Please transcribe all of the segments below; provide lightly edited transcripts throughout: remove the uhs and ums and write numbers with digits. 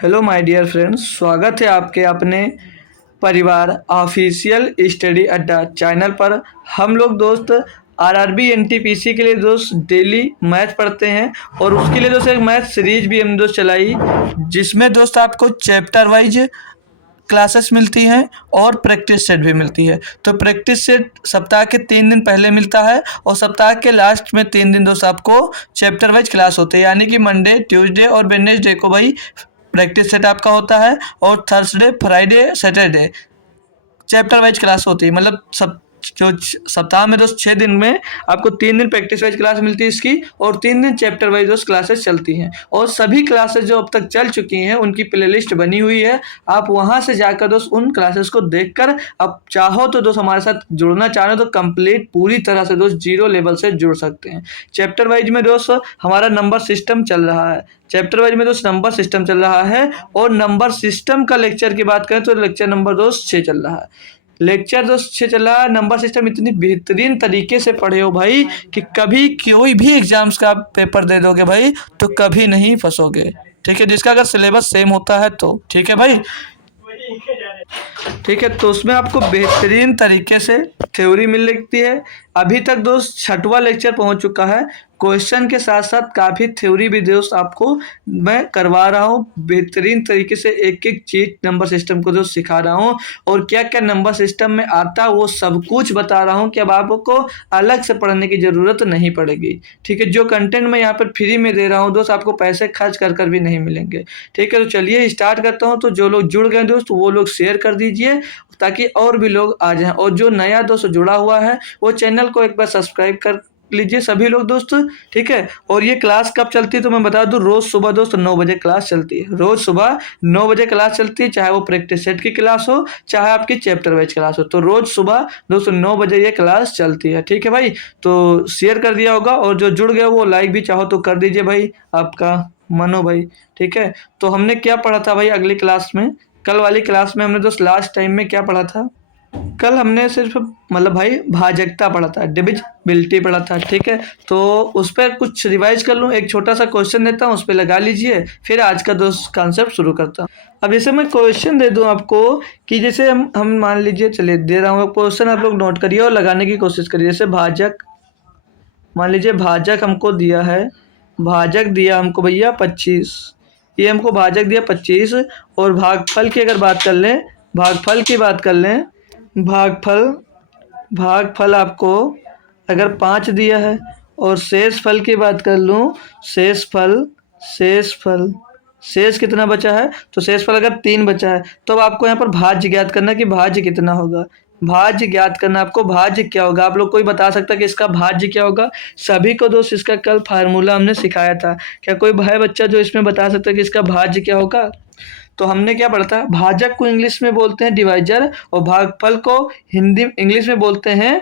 Hello my dear friends, स्वागत है आपके अपने परिवार ऑफिशियल स्टडी अड्डा चैनल पर। हम लोग दोस्त आरआरबी एनटीपीसी के लिए दोस्त डेली मैथ पढ़ते हैं और उसके लिए दोस्त एक मैथ सीरीज भी हम दोस्त चलाई, जिसमें दोस्त आपको चैप्टर वाइज क्लासेस मिलती हैं और प्रैक्टिस सेट भी मिलती है। तो प्रैक्टिस सेट सप्ताह के 3 दिन पहले मिलता है और सप्ताह के लास्ट में 3 दिन दोस्त आपको चैप्टर वाइज क्लास होते हैं, यानी कि मंडे, ट्यूसडे और वेडनेसडे को भाई प्रैक्टिस सेट आपका होता है और Thursday, Friday, Saturday chapter wise class होती है। मतलब सब जो सप्ताह में दोस्त 6 दिन में आपको 3 दिन प्रैक्टिस वाइज क्लास मिलती है इसकी और 3 दिन चैप्टर वाइज दोस्त क्लासेस चलती हैं। और सभी क्लासेस जो अब तक चल चुकी हैं उनकी प्लेलिस्ट बनी हुई है, आप वहां से जाकर दोस्त उन क्लासेस को देखकर अब चाहो तो दोस्त हमारे साथ जुड़ना चाहो तो कंप्लीट पूरी तरह से दोस्त 0 लेवल से जुड़ सकते हैं। चैप्टर वाइज में दोस्त हमारा नंबर सिस्टम चल रहा है, चैप्टर वाइज में दोस्त नंबर सिस्टम चल रहा है और नंबर सिस्टम का लेक्चर की बात करें तो लेक्चर नंबर दोस्त 6 चल रहा है। लेक्चर दोस्त 6 चल रहा है। नंबर सिस्टम इतनी बेहतरीन तरीके से पढ़े हो भाई कि कभी कोई भी एग्जाम्स का आप पेपर दे दोगे भाई तो कभी नहीं फंसोगे। ठीक है, जिसका अगर सिलेबस सेम होता है तो ठीक है भाई। ठीक है, तो उसमें आपको बेहतरीन तरीके से थ्योरी मिल सकती है। अभी तक दोस्त 6वां लेक्चर पहुंच चुका है। क्वेश्चन के साथ साथ काफ़ी थ्योरी भी दोस्त आपको मैं करवा रहा हूँ। बेहतरीन तरीके से एक एक चीज नंबर सिस्टम को दोस्त सिखा रहा हूँ और क्या क्या नंबर सिस्टम में आता है वो सब कुछ बता रहा हूँ कि अब आपको अलग से पढ़ने की ज़रूरत नहीं पड़ेगी। ठीक है, जो कंटेंट मैं यहाँ पर फ्री में दे रहा हूँ दोस्त आपको पैसे खर्च कर कर भी नहीं मिलेंगे। ठीक है, तो चलिए स्टार्ट करता हूँ। तो जो लोग जुड़ गए दोस्त वो लोग शेयर कर दीजिए ताकि और भी लोग आ जाएं, और जो नया दोस्त जुड़ा हुआ है वो चैनल को एक बार सब्सक्राइब कर लीजिए सभी लोग दोस्त। ठीक है, और ये क्लास कब चलती है तो मैं बता दूं, रोज सुबह दोस्त 9 बजे क्लास चलती है। रोज सुबह 9 बजे क्लास चलती है, चाहे वो प्रैक्टिस सेट की क्लास हो चाहे आपकी चैप्टर वाइज क्लास हो, तो रोज सुबह दोस्त 9 बजे ये क्लास चलती है। ठीक है भाई, तो शेयर कर दिया होगा और जो जुड़ गया वो लाइक भी चाहो तो कर दीजिए भाई, आपका मनो भाई। ठीक है, तो हमने क्या पढ़ा था भाई अगली क्लास में, कल वाली क्लास में हमने दोस्त लास्ट टाइम में क्या पढ़ा था? कल हमने सिर्फ मतलब भाई भाजकता पढ़ा था, डिविजिबिलिटी पढ़ा था। ठीक है, तो उस पर कुछ रिवाइज कर लूँ, एक छोटा सा क्वेश्चन देता हूँ उस पर लगा लीजिए, फिर आज का दोस्त कॉन्सेप्ट शुरू करता हूँ। अब जैसे मैं क्वेश्चन दे दूँ आपको कि जैसे हम मान लीजिए, चलिए दे रहा हूँ क्वेश्चन, आप लोग नोट करिए और लगाने की कोशिश करिए। जैसे भाजक, मान लीजिए भाजक हमको दिया है, भाजक दिया हमको भैया 25, ये हमको भाजक दिया 25 और भागफल की अगर बात कर लें, भागफल की बात कर लें, भागफल भागफल आपको अगर 5 दिया है और शेष फल की बात कर लूँ, शेष फल शेष कितना बचा है तो शेष फल अगर 3 बचा है तो अब आपको यहाँ पर भाज्य ज्ञात करना कि भाज्य कितना होगा। भाज्य ज्ञात करना, आपको भाज्य क्या होगा, आप लोग कोई बता सकता है कि इसका भाज्य क्या होगा? सभी को दोस्त इसका कल फार्मूला हमने सिखाया था, क्या कोई भाई बच्चा जो इसमें बता सकता है कि इसका भाज्य क्या होगा? तो हमने क्या पढ़ा था, भाजक को इंग्लिश में बोलते हैं डिवाइजर और भागफल को हिंदी इंग्लिश में बोलते हैं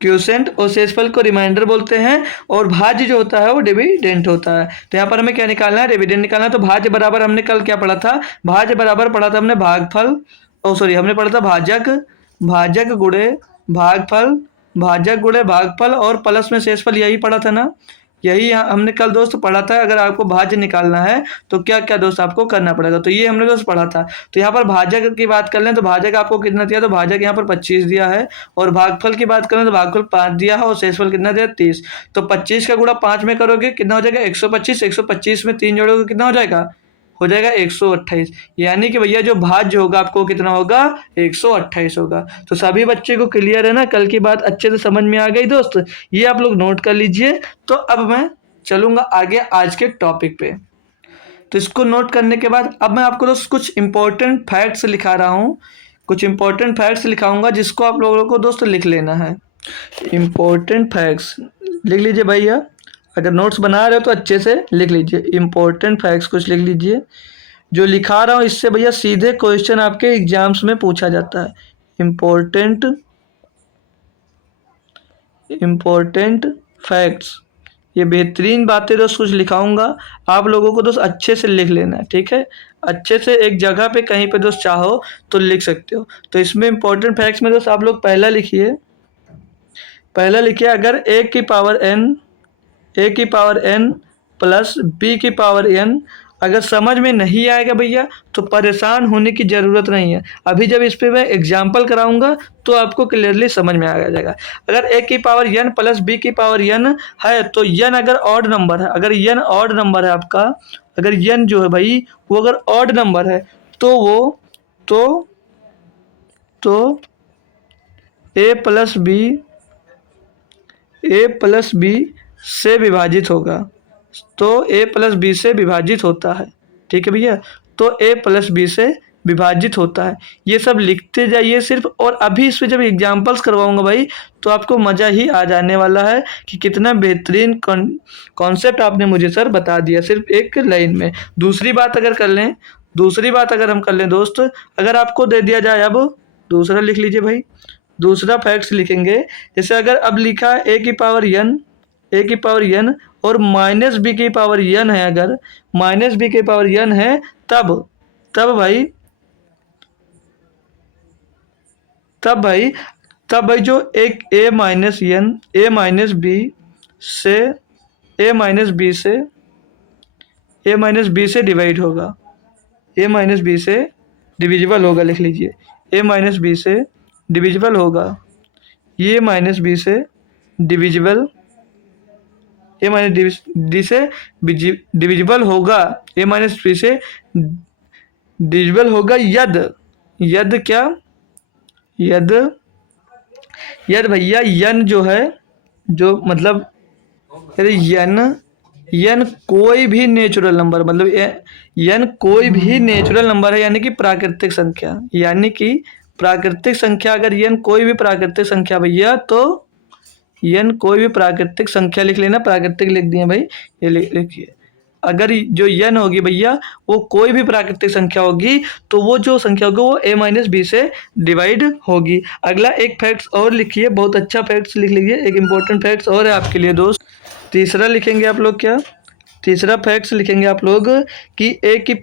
क्यूसेंट और शेषफल को रिमाइंडर बोलते हैं और भाज्य जो होता है वो डिविडेंड होता है। तो यहाँ पर हमें क्या निकालना है, डिविडेंड निकालना है। तो भाज्य बराबर हमने कल क्या पढ़ा था, भाज्य बराबर पढ़ा था हमने भागफल, हमने पढ़ा था भाजक, भाजक गुणे भागफल, भाजक गुणे भागफल और प्लस में शेषफल, यही पढ़ा था ना, यही हमने कल दोस्त पढ़ा था। अगर आपको भाज्य निकालना है तो क्या क्या दोस्त आपको करना पड़ेगा, तो ये हमने दोस्त पढ़ा था। तो यहाँ पर भाजक की बात कर लें तो भाजक आपको कितना दिया, तो भाजक यहाँ पर 25 दिया है और भागफल की बात करें तो भागफल 5 दिया है और शेषफल कितना दिया 30। तो 25 का गुणा 5 में करोगे कितना हो जाएगा 125, 125 में 3 जोड़ोगे कितना हो जाएगा 128। यानी कि भैया जो भाज्य होगा आपको कितना होगा 128 होगा। तो सभी बच्चे को क्लियर है ना, कल की बात अच्छे से समझ में आ गई दोस्त, ये आप लोग नोट कर लीजिए। तो अब मैं चलूंगा आगे आज के टॉपिक पे। तो इसको नोट करने के बाद अब मैं आपको दोस्त कुछ इंपॉर्टेंट फैक्ट्स लिखा रहा हूँ, कुछ इंपॉर्टेंट फैक्ट्स लिखाऊंगा जिसको आप लोगों को दोस्त लिख लेना है। इंपॉर्टेंट फैक्ट्स लिख लीजिए भैया, अगर नोट्स बना रहे हो तो अच्छे से लिख लीजिए। इंपॉर्टेंट फैक्ट्स कुछ लिख लीजिए, जो लिखा रहा हूँ इससे भैया सीधे क्वेश्चन आपके एग्जाम्स में पूछा जाता है। इंपॉर्टेंट फैक्ट्स, ये बेहतरीन बातें दोस्त कुछ लिखाऊंगा, आप लोगों को दोस्त अच्छे से लिख लेना है। ठीक है, अच्छे से एक जगह पे कहीं पे दोस्त चाहो तो लिख सकते हो। तो इसमें इंपॉर्टेंट फैक्ट्स में दोस्त आप लोग पहला लिखिए, अगर a की पावर n प्लस b की पावर n अगर समझ में नहीं आएगा भैया तो परेशान होने की ज़रूरत नहीं है। अभी जब इस पे मैं एग्जाम्पल कराऊंगा तो आपको क्लियरली समझ में आ जाएगा। अगर a की पावर n प्लस b की पावर n है तो n अगर ऑड नंबर है, अगर n ऑड नंबर है आपका, अगर n जो है भाई वो अगर ऑड नंबर है तो वो तो a प्लस बी से विभाजित होगा। तो a प्लस बी से विभाजित होता है, ठीक है भैया। तो a प्लस बी से विभाजित होता है, ये सब लिखते जाइए सिर्फ। और अभी इस पे जब एग्जाम्पल्स करवाऊंगा भाई तो आपको मज़ा ही आ जाने वाला है कि कितना बेहतरीन कॉन्सेप्ट आपने मुझे सर बता दिया सिर्फ एक लाइन में। दूसरी बात अगर हम कर लें दोस्त, अगर आपको दे दिया जाए, अब दूसरा लिख लीजिए भाई, दूसरा फैक्ट्स लिखेंगे। जैसे अगर अब लिखा है a की पावर n और माइनस बी की पावर n है, अगर माइनस बी की पावर n है तब भाई जो एक a माइनस बी से डिवाइड होगा, a माइनस बी से डिविजिबल होगा, लिख लीजिए a माइनस बी से डिविजिबल होगा, ये माइनस बी से डिविजिबल, ए माइनस डी से डिविजिबल होगा, ए माइनस बी से डिविजिबल होगा यद क्या, यद भैया यन जो है, जो मतलब अरे यन कोई भी नेचुरल नंबर, मतलब यन कोई भी नेचुरल नंबर है, यानी कि प्राकृतिक संख्या, अगर यन कोई भी प्राकृतिक संख्या भैया तो यन कोई भी प्राकृतिक संख्या लिख लेना, प्राकृतिक लिख दिए भाई, ये लिखिए। अगर जो यन होगी भैया वो कोई भी प्राकृतिक संख्या होगी तो वो जो संख्या होगी वो a माइनस बी से डिवाइड होगी। अगला एक फैक्ट्स और लिखिए, बहुत अच्छा फैक्ट्स लिख लीजिए, एक इम्पोर्टेंट फैक्ट्स और है आपके लिए दोस्त। तीसरा लिखेंगे आप लोग, क्या तीसरा फैक्ट्स लिखेंगे आप लोग कि a की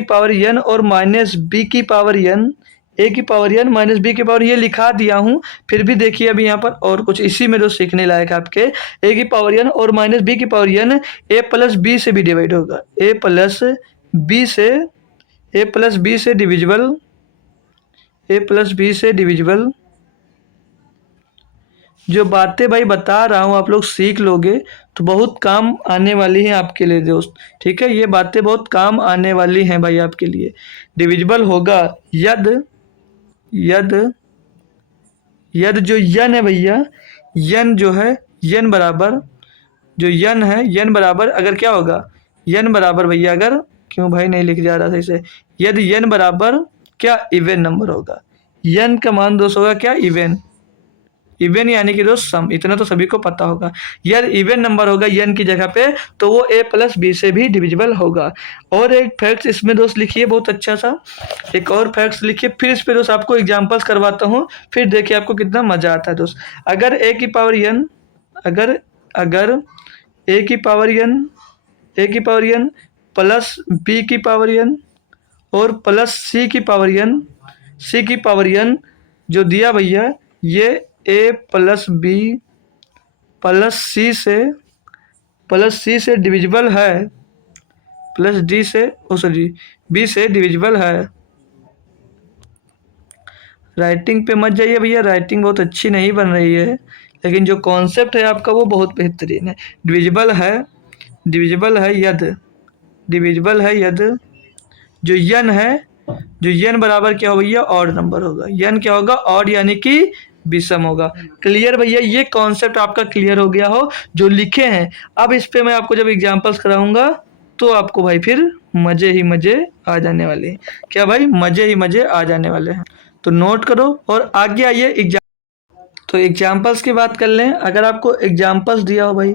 पावर n और माइनस b की पावर n, a की पावर n माइनस बी की पावर, ये लिखा दिया हूँ, फिर भी देखिए अभी यहाँ पर और कुछ इसी में जो सीखने लायक आपके, a की पावर n और माइनस बी की power n a plus b से भी डिवाइड होगा, a प्लस बी से डिविजिबल। जो बातें भाई बता रहा हूँ आप लोग सीख लोगे तो बहुत काम आने वाली हैं आपके लिए दोस्त, ठीक है। ये बातें बहुत काम आने वाली हैं भाई आपके लिए। डिविजिबल होगा यद जो यन है भैया, यन जो है यन बराबर, जो यन है यन बराबर, अगर क्या होगा यन बराबर भैया, अगर क्यों भाई नहीं लिख जा रहा सही से, यदि यन बराबर क्या इवन नंबर होगा, यन का मान दोस्त होगा क्या इवन यानी कि दोस्त सम, इतना तो सभी को पता होगा। यदि इवन नंबर होगा यन की जगह पे तो वो a प्लस बी से भी डिविजिबल होगा। और एक फैक्ट्स इसमें दोस्त लिखिए बहुत अच्छा सा, एक और फैक्ट्स लिखिए, फिर इस पे दोस्त आपको एग्जांपल्स करवाता हूँ, फिर देखिए आपको कितना मजा आता है दोस्त। अगर a की पावर n, अगर a की पावर n प्लस b की पावर n और प्लस c की पावर n जो दिया भैया, ये a प्लस बी प्लस सी से डिविजिबल है, प्लस डी से बी से डिविजिबल है। राइटिंग पे मत जाइए भैया, राइटिंग बहुत अच्छी नहीं बन रही है, लेकिन जो कॉन्सेप्ट है आपका वो बहुत बेहतरीन है। डिविजिबल है यद जो यन है, जो यन बराबर क्या हो भैया ऑड नंबर होगा, यन क्या होगा ऑड यानी कि विषम होगा। क्लियर भैया, ये कॉन्सेप्ट आपका क्लियर हो गया हो जो लिखे हैं। अब इस पे मैं आपको जब एग्जांपल्स कराऊंगा तो आपको भाई फिर मजे ही मजे आ जाने वाले हैं। क्या भाई, मजे ही मजे आ जाने वाले हैं। तो नोट करो और आगे आइए तो एग्जाम्पल्स की बात कर लें। अगर आपको एग्जाम्पल्स दिया हो भाई,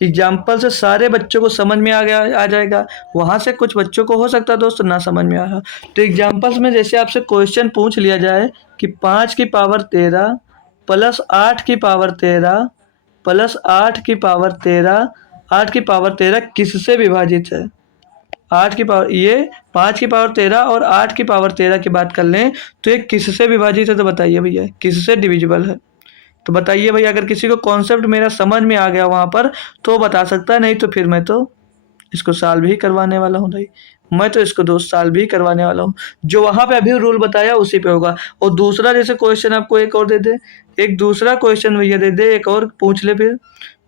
एग्जाम्पल से सारे बच्चों को समझ में आ जाएगा, वहाँ से कुछ बच्चों को हो सकता है दोस्त ना समझ में आया। तो एग्जाम्पल्स में जैसे आपसे क्वेश्चन पूछ लिया जाए कि 5 की पावर 13 प्लस 8 की पावर 13 प्लस 8 की पावर 13 किससे विभाजित है। 8 की पावर, ये 5 की पावर 13 और 8 की पावर 13 की बात कर लें तो ये किससे विभाजित है, तो बताइए भैया किससे डिविजिबल है। तो बताइए भैया, अगर किसी को कॉन्सेप्ट मेरा समझ में आ गया वहाँ पर तो बता सकता है, नहीं तो फिर मैं तो इसको सॉल्व ही करवाने वाला हूँ भाई। मैं तो इसको दोस्त सॉल्व ही करवाने वाला हूँ। जो वहाँ पे अभी रूल बताया उसी पे होगा। और दूसरा जैसे क्वेश्चन आपको एक और दे दे, एक दूसरा क्वेश्चन भैया दे दे, एक और पूछ ले फिर।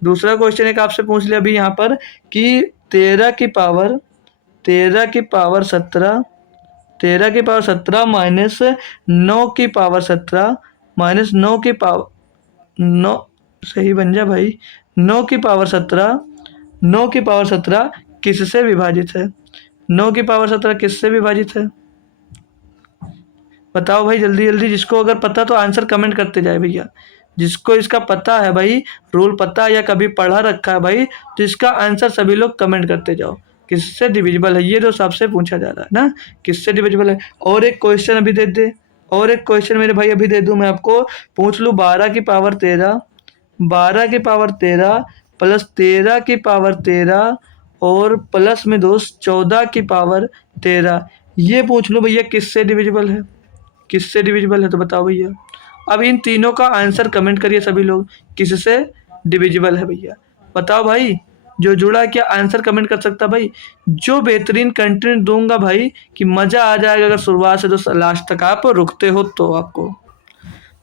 दूसरा क्वेश्चन एक आपसे पूछ लिया अभी यहाँ पर कि 13 की पावर 17 माइनस 9 की पावर 17 माइनस 9 सही बन जा भाई। 9 की पावर 17 किससे विभाजित है? 9 की पावर 17 किससे विभाजित है? बताओ भाई जल्दी जल्दी। जिसको अगर पता तो आंसर कमेंट करते जाए भैया। जिसको इसका पता है भाई, रूल पता है या कभी पढ़ा रखा है भाई, तो इसका आंसर सभी लोग कमेंट करते जाओ। किससे डिविजिबल है? ये तो सबसे पूछा जा रहा है ना, किससे डिविजिबल है। और एक क्वेश्चन अभी दे दे, और एक क्वेश्चन मेरे भाई अभी दे दूं मैं आपको। पूछ लूँ 12 की पावर 13 प्लस 13 की पावर 13 और प्लस में दोस्त 14 की पावर 13, ये पूछ लो भैया किससे डिविजिबल है? किससे डिविजिबल है तो बताओ भैया। अब इन तीनों का आंसर कमेंट करिए सभी लोग, किससे डिविजिबल है भैया बताओ भाई। जो जुड़ा क्या आंसर कमेंट कर सकता भाई। जो बेहतरीन कंटेंट दूंगा भाई कि मज़ा आ जाएगा अगर शुरुआत से दोस्त लास्ट तक आप रुकते हो तो आपको।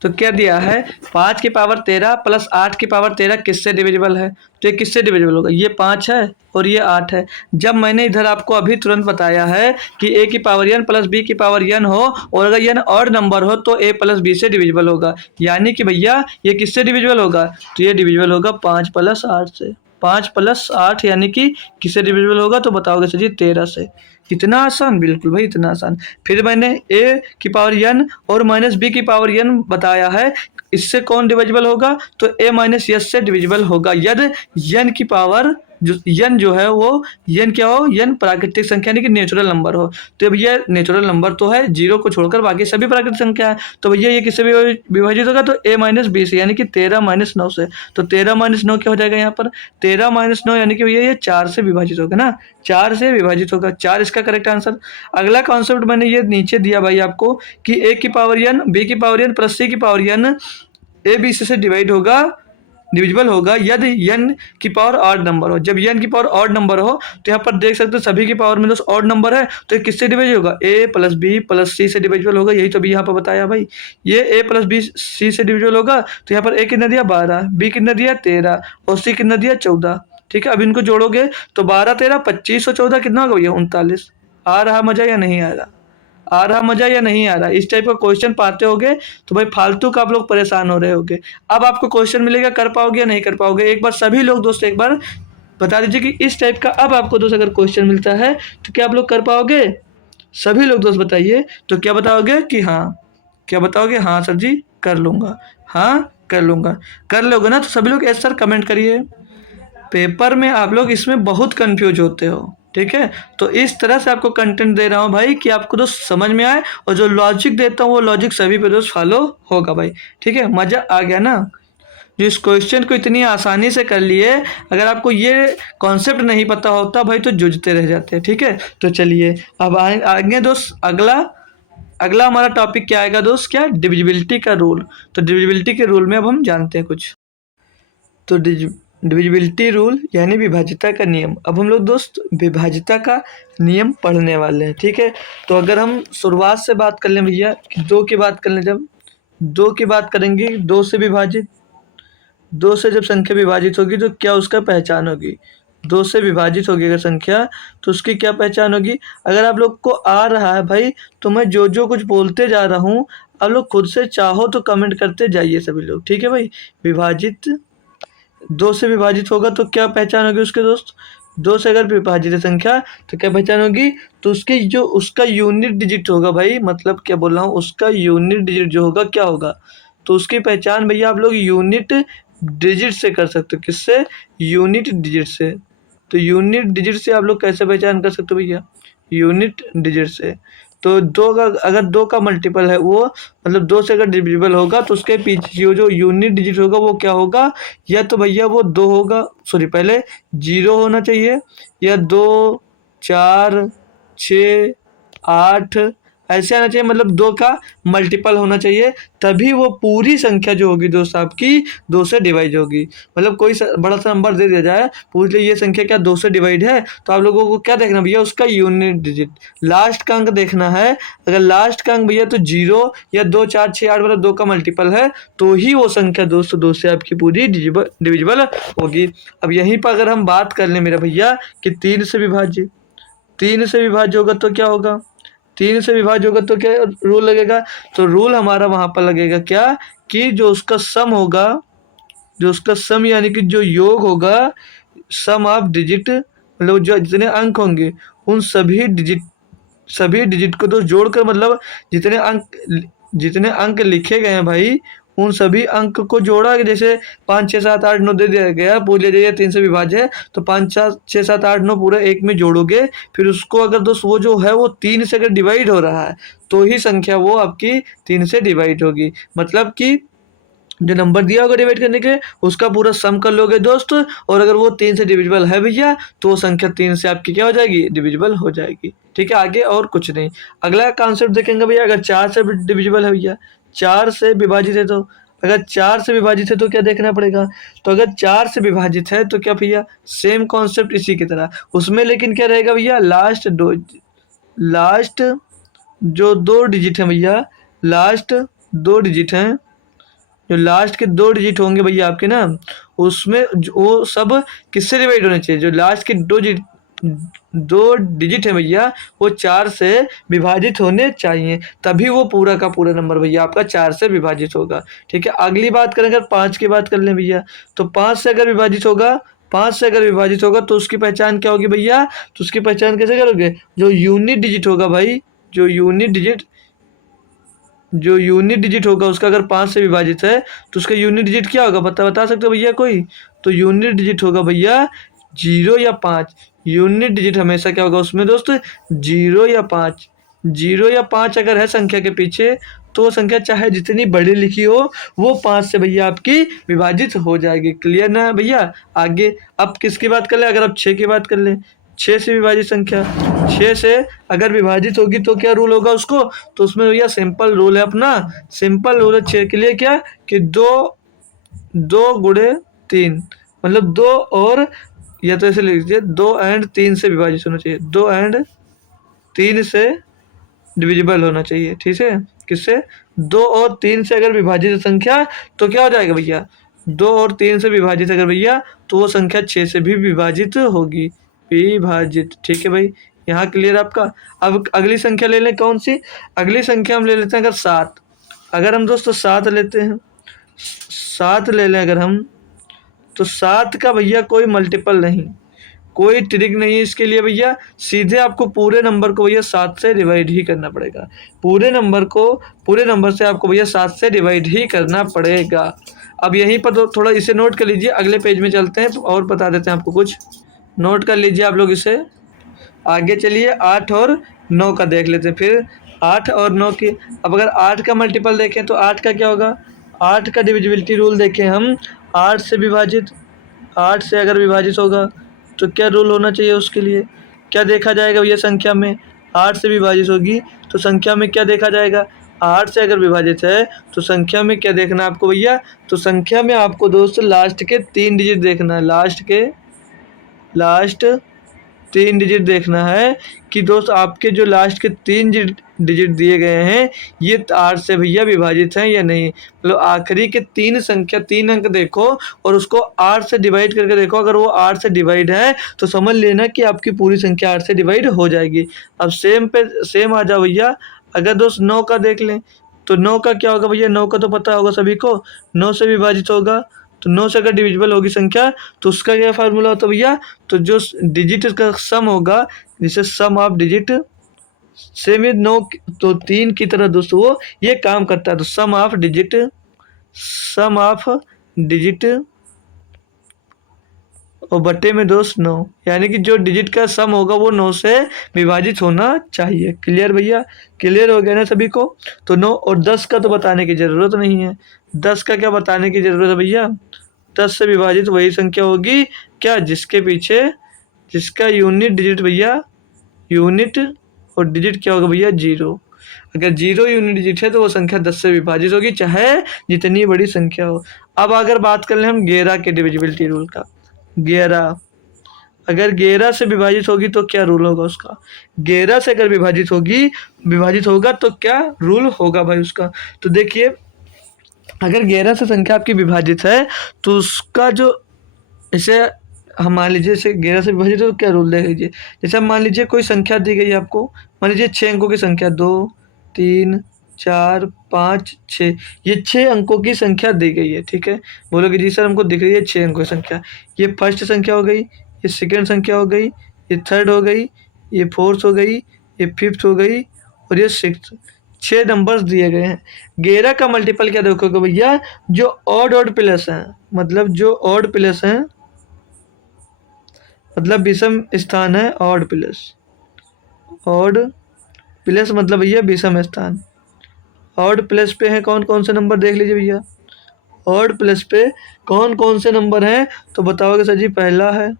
तो क्या दिया है 5 की पावर 13 प्लस 8 की पावर 13 किससे डिविजिबल है? तो ये किससे डिविजिबल होगा? ये 5 है और ये 8 है। जब मैंने इधर आपको अभी तुरंत बताया है कि a की पावर n प्लस b की पावर n हो और अगर n ऑड नंबर हो तो a प्लस b से डिविजिबल होगा, यानी कि भैया ये किससे डिविजिबल होगा? तो ये डिविजिबल होगा 5 प्लस 8 से। 5 प्लस 8 यानी कि किससे डिविजिबल होगा तो बताओगे सर जी 13 से। इतना आसान, बिल्कुल भाई इतना आसान। फिर मैंने a की पावर n और माइनस b की पावर n बताया है, इससे कौन डिविजिबल होगा? तो a माइनस s से डिविजिबल होगा यदि n की पावर जो है वो n क्या हो? n प्राकृतिक संख्या यानी कि नेचुरल नंबर हो। तो भैया नेचुरल नंबर तो है, 0 को छोड़कर बाकी सभी प्राकृतिक संख्या है। तो भैया ये किससे विभाजित होगा? तो a माइनस b से, यानी कि 13 माइनस 9 से। तो 13 माइनस 9 क्या हो जाएगा यहाँ पर? 13 माइनस 9 यानी कि भैया ये 4 से विभाजित होगा ना, 4 से विभाजित होगा। 4 इसका करेक्ट आंसर। अगला कॉन्सेप्ट मैंने ये नीचे दिया भाई आपको कि a की पावर n b की पावर n प्लस c की power n a b c से डिवाइड होगा, डिविजिबल होगा यदि n की पावर ऑड नंबर हो। जब n की पावर ऑड नंबर हो तो यहाँ पर देख सकते हो सभी की पावर में दोस्त ऑड नंबर है, तो ये किससे डिवाइड होगा? a प्लस बी प्लस सी से डिविजिबल होगा। यही तो अभी यहाँ पर बताया भाई, ये a प्लस बी सी से डिविजिबल होगा। तो यहाँ पर a कितना दिया 12, b कितना दिया 13 और c कितना दिया 14। ठीक है, अब इनको जोड़ोगे तो 12 13 25 और 14 कितना होगा भैया? 39। आ रहा मजा या नहीं आ रहा? आ रहा मजा या नहीं आ रहा? इस टाइप का क्वेश्चन पाते होगे तो भाई फालतू का आप लोग परेशान हो रहे होगे। अब आपको क्वेश्चन मिलेगा, कर पाओगे या नहीं कर पाओगे? एक बार सभी लोग दोस्त एक बार बता दीजिए कि इस टाइप का अब आपको दोस्त अगर क्वेश्चन मिलता है तो क्या आप लोग कर पाओगे? सभी लोग दोस्त बताइए तो क्या बताओगे कि हाँ, क्या बताओगे? हाँ सर जी कर लूँगा, हाँ कर लूँगा। कर लोगे ना तो सभी लोग यस सर कमेंट करिए। पेपर में आप लोग इसमें बहुत कंफ्यूज होते हो, ठीक है? तो इस तरह से आपको कंटेंट दे रहा हूँ भाई कि आपको दोस्त समझ में आए, और जो लॉजिक देता हूँ वो लॉजिक सभी पे दोस्त फॉलो होगा भाई। ठीक है, मज़ा आ गया ना? जो इस क्वेश्चन को इतनी आसानी से कर लिए, अगर आपको ये कॉन्सेप्ट नहीं पता होता भाई तो जूझते रह जाते हैं। ठीक है, तो चलिए अब आगे दोस्त अगला हमारा टॉपिक क्या आएगा दोस्त? क्या? डिविजिबिलिटी का रूल। तो डिविजिबिलिटी के रूल में अब हम जानते हैं कुछ। तो डिविजिबिलिटी रूल यानी विभाज्यता का नियम। अब हम लोग दोस्त विभाज्यता का नियम पढ़ने वाले हैं। ठीक है, तो अगर हम शुरुआत से बात कर लें भैया कि 2 की बात कर लें, जब 2 की बात करेंगे, 2 से विभाजित, 2 से जब संख्या विभाजित होगी तो क्या उसका पहचान होगी? 2 से विभाजित होगी अगर संख्या तो उसकी क्या पहचान होगी? अगर आप लोग को आ रहा है भाई तो मैं जो जो कुछ बोलते जा रहा हूँ आप लोग खुद से चाहो तो कमेंट करते जाइए सभी लोग। ठीक है भाई, विभाजित 2 से विभाजित होगा तो क्या पहचान होगी उसके दोस्त? 2 से अगर विभाजित है संख्या तो क्या पहचान होगी? तो उसकी जो उसका यूनिट डिजिट होगा भाई, मतलब क्या बोल रहा हूँ, उसका यूनिट डिजिट जो होगा क्या होगा? तो उसकी पहचान भैया आप लोग यूनिट डिजिट से कर सकते हो। किससे? यूनिट डिजिट से। तो यूनिट डिजिट से आप लोग कैसे पहचान कर सकते हो भैया? यूनिट डिजिट से। तो 2 का अगर 2 का मल्टीपल है वो, मतलब 2 से अगर डिविजिबल होगा तो उसके पीछे जो यूनिट डिजिट होगा वो क्या होगा? या तो भैया वो 2 होगा, सॉरी पहले 0 होना चाहिए, या 2 4 6 8 ऐसे आना चाहिए, मतलब 2 का मल्टीपल होना चाहिए, तभी वो पूरी संख्या जो होगी दोस्त आपकी 2 से डिवाइड होगी। मतलब कोई बड़ा सा नंबर दे दिया जाए, पूछ लीजिए ये संख्या क्या 2 से डिवाइड है, तो आप लोगों को क्या देखना भैया, उसका यूनिट डिजिट, लास्ट का अंक देखना है। अगर लास्ट का अंक भैया तो 0 या 2 4 6 8 मतलब 2 का मल्टीपल है, तो ही वो संख्या दोस्तों 2 से आपकी पूरी डिविजिबल होगी। अब यहीं पर अगर हम बात कर लें मेरा भैया कि 3 से विभाज्य, 3 से विभाज्य होगा तो क्या होगा, 3 से विभाज्य होगा तो क्या रूल लगेगा, तो रूल हमारा वहां पर लगेगा क्या, कि जो उसका सम होगा, जो उसका सम यानी कि जो योग होगा, सम ऑफ डिजिट, मतलब जो जितने अंक होंगे उन सभी डिजिट को तो जोड़कर, मतलब जितने अंक लिखे गए हैं भाई, उन सभी अंक को जोड़ा, जैसे 5 6 7 8 9 दे दिया गया, पूछ लिया जाइए 3 से विभाज्य है, तो 5 6 7 8 9 पूरा एक में जोड़ोगे, फिर उसको अगर दोस्त वो जो है वो 3 से अगर डिवाइड हो रहा है, तो ही संख्या वो आपकी 3 से डिवाइड होगी। मतलब कि जो नंबर दिया होगा डिवाइड करने के, उसका पूरा सम कर लोगे दोस्त, और अगर वो 3 से डिविजिबल है भैया, तो वो संख्या 3 से आपकी क्या हो जाएगी, डिविजिबल हो जाएगी। ठीक है, आगे और कुछ नहीं। अगला कॉन्सेप्ट देखेंगे भैया, अगर 4 से डिविजिबल है भैया, 4 से विभाजित है, तो अगर 4 से विभाजित है तो क्या देखना पड़ेगा, तो अगर 4 से विभाजित है तो क्या भैया, सेम कॉन्सेप्ट इसी की तरह, उसमें लेकिन क्या रहेगा भैया, लास्ट जो 2 डिजिट है भैया, लास्ट 2 डिजिट हैं, जो लास्ट के 2 डिजिट होंगे भैया आपके ना, उसमें वो सब किससे डिवाइड होने चाहिए, जो लास्ट के 2 डिजिट है भैया, वो 4 से विभाजित होने चाहिए, तभी वो पूरा का पूरा नंबर भैया आपका 4 से विभाजित होगा। ठीक है, अगली बात करें, अगर 5 की बात कर लें भैया, तो 5 से अगर विभाजित होगा, 5 से अगर विभाजित होगा तो उसकी पहचान क्या होगी भैया, तो उसकी पहचान कैसे करोगे, जो यूनिट डिजिट होगा भाई, जो यूनिट डिजिट होगा उसका अगर 5 से विभाजित है, तो उसका यूनिट डिजिट क्या होगा, बता सकते हो भैया कोई, तो यूनिट डिजिट होगा भैया 0 या 5। यूनिट डिजिट हमेशा क्या होगा उसमें दोस्त, 0 या 5। 0 या 5 अगर है संख्या के पीछे, तो वो संख्या चाहे जितनी बड़ी लिखी हो, वो 5 से भैया आपकी विभाजित हो जाएगी। क्लियर ना भैया। आगे अब किसकी बात कर ले, अगर आप 6 की बात कर ले, 6 से विभाजित संख्या, 6 से अगर विभाजित होगी तो क्या रूल होगा उसको, तो उसमें भैया सिंपल रूल है अपना, सिंपल रूल है 6 के लिए क्या, कि 2 गुणे 3, मतलब 2 और, या तो ऐसे लिख लीजिए 2 एंड 3 से विभाजित होना चाहिए, 2 एंड 3 से डिविजिबल होना चाहिए। ठीक है, किससे, 2 और 3 से अगर विभाजित संख्या तो क्या हो जाएगा भैया, 2 और 3 से विभाजित अगर भैया, तो वो संख्या 6 से भी विभाजित होगी, विभाजित। ठीक है भाई, यहाँ क्लियर आपका। अब अगली संख्या ले लें, कौन सी, अगली संख्या हम ले लेते हैं अगर 7, अगर हम दोस्तों 7 लेते हैं, 7 ले लें अगर हम, तो 7 का भैया कोई मल्टीपल नहीं, कोई ट्रिक नहीं इसके लिए भैया, सीधे आपको पूरे नंबर को भैया 7 से डिवाइड ही करना पड़ेगा, पूरे नंबर से आपको भैया 7 से डिवाइड ही करना पड़ेगा। अब यहीं पर तो थोड़ा इसे नोट कर लीजिए, अगले पेज में चलते हैं और बता देते हैं आपको कुछ, नोट कर लीजिए आप लोग इसे। आगे चलिए 8 और 9 का देख लेते हैं, फिर 8 और 9 की। अब अगर 8 का मल्टीपल देखें तो 8 का क्या होगा, 8 का डिविजिबिलिटी रूल देखें हम, 8 से विभाजित, 8 से अगर विभाजित होगा तो क्या रूल होना चाहिए उसके लिए, क्या देखा जाएगा भैया संख्या में, 8 से विभाजित होगी तो संख्या में क्या देखा जाएगा, 8 से अगर विभाजित है तो संख्या में क्या देखना है आपको भैया, तो संख्या में आपको दोस्त लास्ट के 3 डिजिट देखना है, लास्ट 3 डिजिट देखना है, कि दोस्त आपके जो लास्ट के 3 डिजिट दिए गए हैं ये 8 से भैया विभाजित हैं या नहीं, मतलब आखिरी के 3 अंक देखो और उसको 8 से डिवाइड करके देखो, अगर वो 8 से डिवाइड है तो समझ लेना कि आपकी पूरी संख्या 8 से डिवाइड हो जाएगी। अब सेम आ जाओ भैया, अगर दोस्त 9 का देख लें, तो 9 का क्या होगा भैया, 9 का तो पता होगा सभी को, 9 से विभाजित होगा, तो 9 से अगर डिविजिबल होगी संख्या तो उसका क्या फार्मूला होता है भैया, तो जो डिजिट का सम होगा, जिसे सम ऑफ डिजिट, सेम है 9 तो 3 की तरह दोस्तों वो ये काम करता है, तो सम ऑफ डिजिट और बट्टे में दोस्त 9, यानी कि जो डिजिट का सम होगा वो 9 से विभाजित होना चाहिए। क्लियर भैया, क्लियर हो गया ना सभी को। तो 9 और 10 का तो बताने की ज़रूरत नहीं है, 10 का क्या बताने की ज़रूरत है भैया, 10 से विभाजित वही संख्या होगी क्या, जिसका यूनिट डिजिट भैया, यूनिट और डिजिट क्या होगा भैया 0। अगर 0 यूनिट डिजिट है तो वो संख्या 10 से विभाजित होगी, चाहे जितनी बड़ी संख्या हो। अब अगर बात कर लें हम 11 के डिविजिबिलिटी रूल का, 11 अगर 11 से विभाजित होगी तो क्या रूल होगा उसका? 11 से अगर विभाजित होगा तो क्या रूल होगा भाई उसका? तो देखिए, अगर 11 से संख्या आपकी विभाजित है तो उसका जो, जैसे हम मान लीजिए जैसे 11 से विभाजित है तो क्या रूल देख लीजिए। जैसे हम मान लीजिए कोई संख्या दी गई है आपको, मान लीजिए 6 अंकों की संख्या, 2 3 4 5 6, ये 6 अंकों की संख्या दी गई है, ठीक है। बोलोगे जी सर हमको दिख रही है 6 अंकों की संख्या, ये फर्स्ट संख्या हो गई, ये सेकेंड संख्या हो गई, ये थर्ड हो गई, ये फोर्थ हो गई, ये फिफ्थ हो गई और ये सिक्स। 6 नंबर्स दिए गए हैं। 11 का मल्टीपल क्या देखोगे भैया, जो ऑड प्लस हैं, मतलब जो ऑड प्लस हैं, मतलब विषम स्थान है, ऑड प्लस मतलब भैया विषम स्थान। ऑड प्लस पे है कौन कौन से नंबर देख लीजिए भैया। ऑड प्लस पे कौन कौन से नंबर हैं तो बताओगे सर जी पहला है,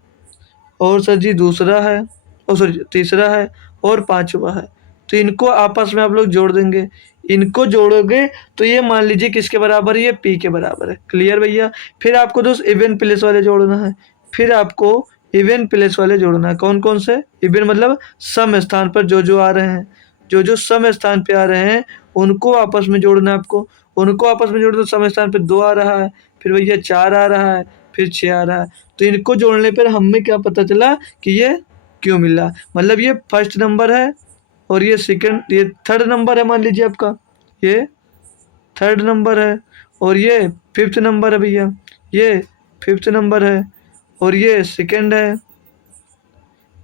और सर जी दूसरा है, और सर तीसरा है, और पांचवा है। तो इनको आपस में आप लोग जोड़ देंगे, इनको जोड़ोगे तो ये मान लीजिए किसके बराबर है, ये पी के बराबर है। क्लियर भैया। फिर आपको दोस्त इवन प्लेस वाले जोड़ना है, फिर आपको इवन प्लेस वाले जोड़ना है। कौन कौन से इवन, मतलब सम स्थान पर जो आ रहे हैं, जो सम स्थान पे आ रहे हैं उनको आपस में जोड़ना है आपको। उनको आपस में जोड़ दो, सम स्थान पे 2 आ रहा है, फिर भैया 4 आ रहा है, फिर 6 आ रहा है। तो इनको जोड़ने पर हमें क्या पता चला कि ये क्यों मिला, मतलब ये फर्स्ट नंबर है और ये सेकंड, ये थर्ड नंबर है, मान लीजिए आपका ये थर्ड नंबर है, और ये फिफ्थ नंबर है भैया, ये फिफ्थ नंबर है, और ये सेकंड है,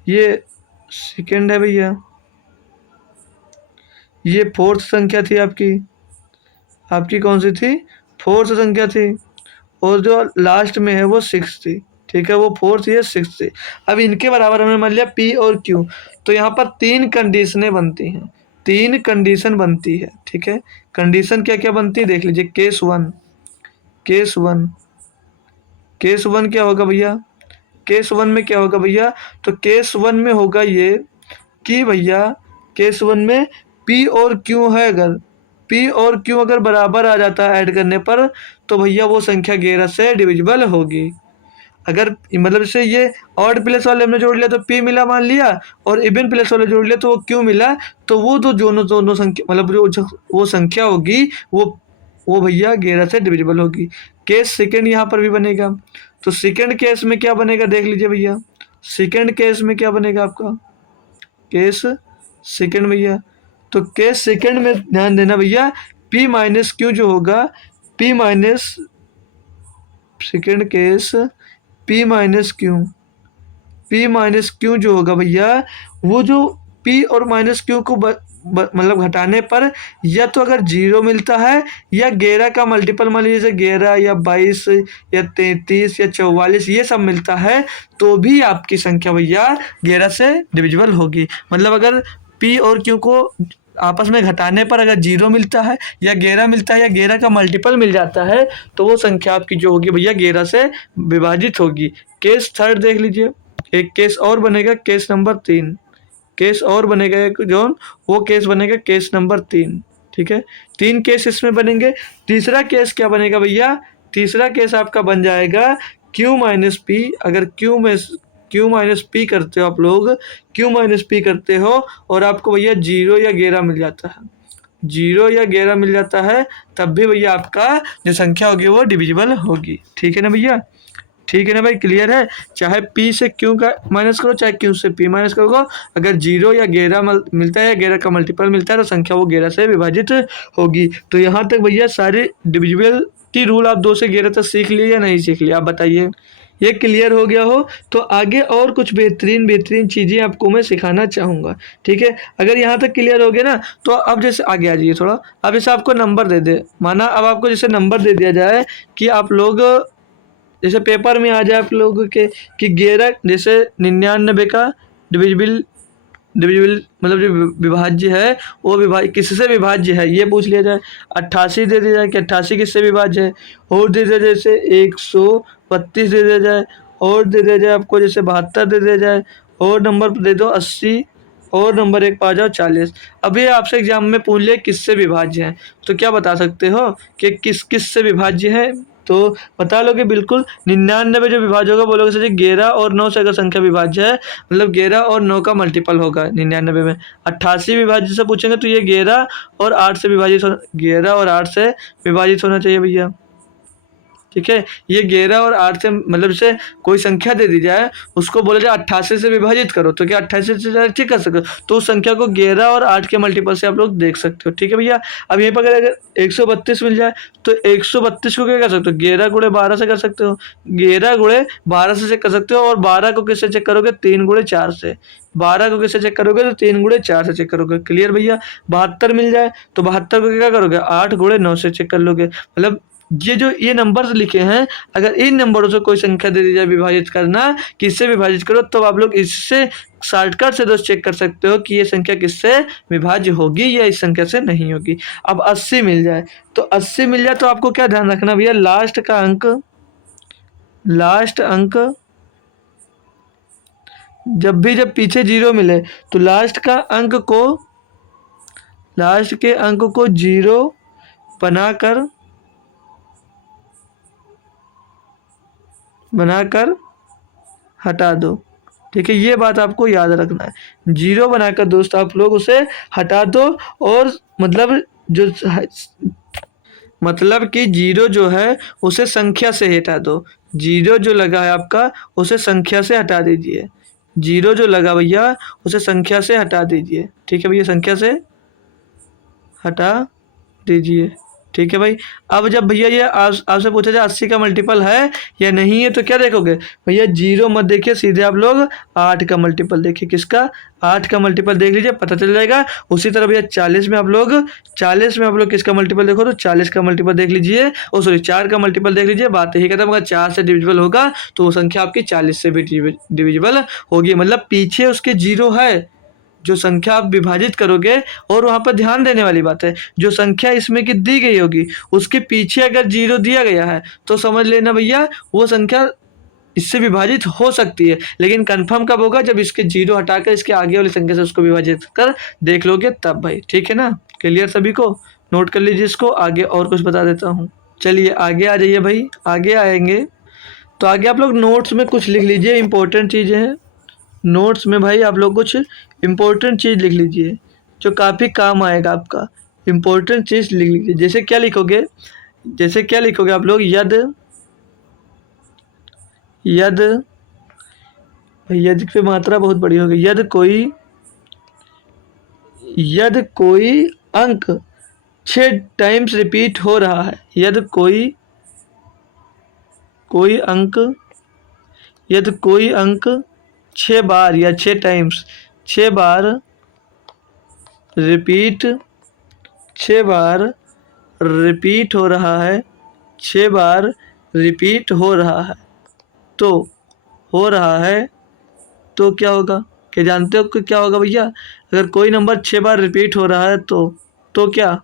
ये सेकंड है भैया, ये फोर्थ संख्या थी आपकी कौन सी थी, फोर्थ संख्या थी, और जो लास्ट में है वो सिक्स थी, ठीक है। वो फोर्थ, ये सिक्स थी। अब इनके बराबर हमने मान लिया पी और क्यू, तो यहाँ पर 3 कंडीशनें बनती हैं, 3 कंडीशन बनती है, ठीक है। कंडीशन क्या क्या बनती है देख लीजिए। केस वन क्या होगा भैया, केस वन में क्या होगा भैया, तो केस वन में होगा ये कि भैया केस वन में पी और क्यू है, अगर पी और क्यू अगर बराबर आ जाता है ऐड करने पर तो भैया वो संख्या 11 से डिविजिबल होगी। अगर मतलब जैसे ये ऑड प्लस वाले हमने जोड़ लिया तो पी मिला मान लिया, और इवन प्लस वाले जोड़ लिया तो वो क्यू मिला, तो वो तो दोनों संख्या मतलब जो वो संख्या होगी वो भैया 11 से डिविजिबल होगी। केस सेकंड यहाँ पर भी बनेगा, तो सेकंड केस में क्या बनेगा देख लीजिए भैया। सेकंड केस में क्या बनेगा आपका, केस सेकंड भैया, तो केस सेकंड में ध्यान देना भैया, पी माइनस क्यू जो होगा, P minus second case P minus Q जो होगा भैया, वो जो पी और माइनस क्यू को मतलब घटाने पर या तो अगर 0 मिलता है या 11 का मल्टीपल मान लीजिए 11 या 22 या 33 या 44 ये सब मिलता है तो भी आपकी संख्या भैया 11 से डिविजिबल होगी। मतलब अगर पी और क्यू को आपस में घटाने पर अगर 0 मिलता है या 11 मिलता है या 11 का मल्टीपल मिल जाता है तो वो संख्या आपकी जो होगी भैया 11 से विभाजित होगी। केस थर्ड देख लीजिए, एक केस और बनेगा, केस नंबर 3, केस और बनेगा एक जो, वो केस बनेगा केस नंबर 3, ठीक है। 3 केस इसमें बनेंगे। तीसरा केस क्या बनेगा भैया, तीसरा केस आपका बन जाएगा Q माइनस पी। अगर Q माइनस पी करते हो आप लोग, Q माइनस पी करते हो और आपको भैया 0 या 11 मिल जाता है, 0 या 11 मिल जाता है, तब भी भैया आपका जो संख्या होगी वो डिविजिबल होगी। ठीक है ना भैया, ठीक है ना भाई, क्लियर है। चाहे P से Q का माइनस करो, चाहे Q से P माइनस करो, अगर 0 या 11 मिलता है या 11 का मल्टीपल मिलता है तो संख्या वो 11 से विभाजित होगी। तो यहाँ तक भैया सारे डिविजिबिलिटी रूल आप 2 से 11 तक सीख लिए या नहीं सीख लिए, आप बताइए। ये क्लियर हो गया हो तो आगे और कुछ बेहतरीन चीज़ें आपको मैं सिखाना चाहूँगा, ठीक है। अगर यहाँ तक क्लियर हो गया ना तो अब जैसे आगे आ जाइए थोड़ा। अब जैसे आपको नंबर दे दे, माना अब आपको जैसे नंबर दे दिया जाए कि आप लोग जैसे पेपर में आ जाए आप लोगों के कि 11 जैसे 99 का डिविजिबल मतलब जो विभाज्य है वो किससे विभाज्य है ये पूछ लिया जाए। 88 दे दिया जाए कि 88 किससे विभाज्य है, और दे दिया जैसे 132 दे दिया जाए, और दे दिया जाए आपको जैसे 72 दे दिया जाए, और नंबर दे दो 80 और नंबर 1 पे आ जाओ 40। अब ये आपसे एग्जाम में पूछ ले किससे विभाज्य है, तो क्या बता सकते हो कि किस से विभाज्य है? तो बता लोगे बिल्कुल 99 जो विभाज्य होगा बोलोगे सर जी 11 और 9 से अगर संख्या विभाज्य है मतलब 11 और 9 का मल्टीपल होगा 99 में। 88 विभाज्य से पूछेंगे तो ये 11 और 8 से विभाजित 11 और 8 से विभाजित होना चाहिए भैया। ठीक है, ये 11 और 8 से मतलब जैसे कोई संख्या दे दी जाए उसको बोला जाए 88 से विभाजित करो, तो क्या 88 से डायरेक्ट कर सकते हो, तो उस संख्या को 11 और 8 के मल्टीपल से आप लोग देख सकते हो। ठीक है भैया, अब यहीं पर अगर 132 मिल जाए तो 132 को क्या कर सकते हो, 11 गुणे 12 से कर सकते हो, 11 गुणे 12 से चेक कर सकते हो। और 12 को किससे चेक करोगे, 3 गुणे 4 से। 12 को किससे चेक करोगे तो 3 गुणे 4 से चेक करोगे। क्लियर भैया। 72 मिल जाए तो 72 को क्या करोगे, 8 गुणे 9 से चेक कर लोगे। मतलब ये जो ये नंबर्स लिखे हैं, अगर इन नंबरों से कोई संख्या दे दी जाए विभाजित करना, किससे विभाजित करो, तो आप लोग इससे शॉर्टकट से दोस्त चेक कर सकते हो कि ये संख्या किससे विभाज्य होगी या इस संख्या से नहीं होगी। अब 80 मिल जाए तो 80 मिल जाए तो आपको क्या ध्यान रखना भैया, लास्ट अंक जब पीछे 0 मिले तो लास्ट के अंक को 0 बनाकर हटा दो। ठीक है, ये बात आपको याद रखना है। 0 बनाकर दोस्त आप लोग उसे हटा दो। और मतलब कि 0 जो है उसे संख्या से हटा दो। 0 जो लगा है आपका उसे संख्या से हटा दीजिए। 0 जो लगा भैया उसे संख्या से हटा दीजिए। ठीक है भैया, संख्या से हटा दीजिए। ठीक है भाई। अब जब भैया ये आपसे पूछा जाए 80 का मल्टीपल है या नहीं है तो क्या देखोगे भैया, 0 मत देखिए, सीधे आप लोग 8 का मल्टीपल देखिए। किसका, 8 का मल्टीपल देख लीजिए, पता चल जाएगा। उसी तरह भैया 40 में आप लोग किसका मल्टीपल देखो तो 40 का मल्टीपल देख लीजिए। 4 का मल्टीपल देख लीजिए। बात यही खत्म। अगर 4 से डिविजिबल होगा तो वो संख्या आपकी 40 से भी डिविजिबल होगी। मतलब पीछे उसके 0 है, जो संख्या आप विभाजित करोगे। और वहां पर ध्यान देने वाली बात है, जो संख्या इसमें की दी गई होगी उसके पीछे अगर 0 दिया गया है तो समझ लेना भैया वो संख्या इससे विभाजित हो सकती है। लेकिन कंफर्म कब होगा, जब इसके 0 हटाकर इसके आगे वाली संख्या से उसको विभाजित कर देख लोगे तब भाई। ठीक है ना, क्लियर सभी को। नोट कर लीजिए इसको, आगे और कुछ बता देता हूँ। चलिए आगे आ जाइए भाई, आगे आएंगे तो आगे आप लोग नोट्स में कुछ लिख लीजिए, इंपॉर्टेंट चीज़ें हैं। नोट्स में भाई आप लोग कुछ इम्पोर्टेंट चीज़ लिख लीजिए जो काफ़ी काम आएगा आपका। इम्पोर्टेंट चीज़ लिख लीजिए। जैसे क्या लिखोगे आप लोग, यद पे मात्रा बहुत बड़ी होगी। यद कोई अंक 6 टाइम्स रिपीट हो रहा है। यद कोई अंक 6 बार या 6 टाइम्स 6 बार रिपीट हो रहा है। 6 बार रिपीट हो रहा है तो क्या होगा, क्या जानते हो कि क्या होगा भैया? अगर कोई नंबर 6 बार रिपीट हो रहा है तो क्या,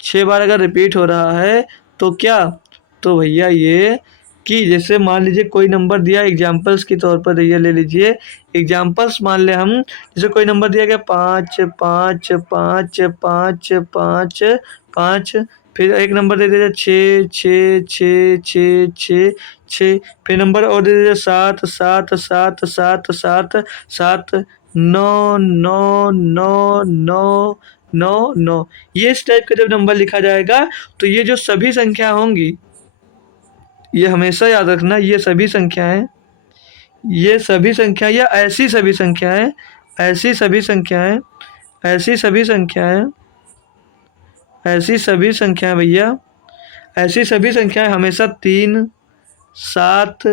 6 बार अगर रिपीट हो रहा है तो क्या, तो भैया ये कि जैसे मान लीजिए कोई नंबर दिया, एग्जाम्पल्स के तौर पर ये ले लीजिए। एग्जाम्पल्स मान ले हम, जैसे कोई नंबर दिया गया 5 5 5 5 5 5, फिर एक नंबर दे दिया 6 6 6 6 6 6, फिर नंबर और दे दिया 7 7 7 7 7 7 9 9 9 9 9 9। ये इस टाइप का जब नंबर लिखा जाएगा तो ये जो सभी संख्या होंगी, ये हमेशा याद रखना, ये सभी संख्याएं या ऐसी सभी संख्याएं हमेशा 3 7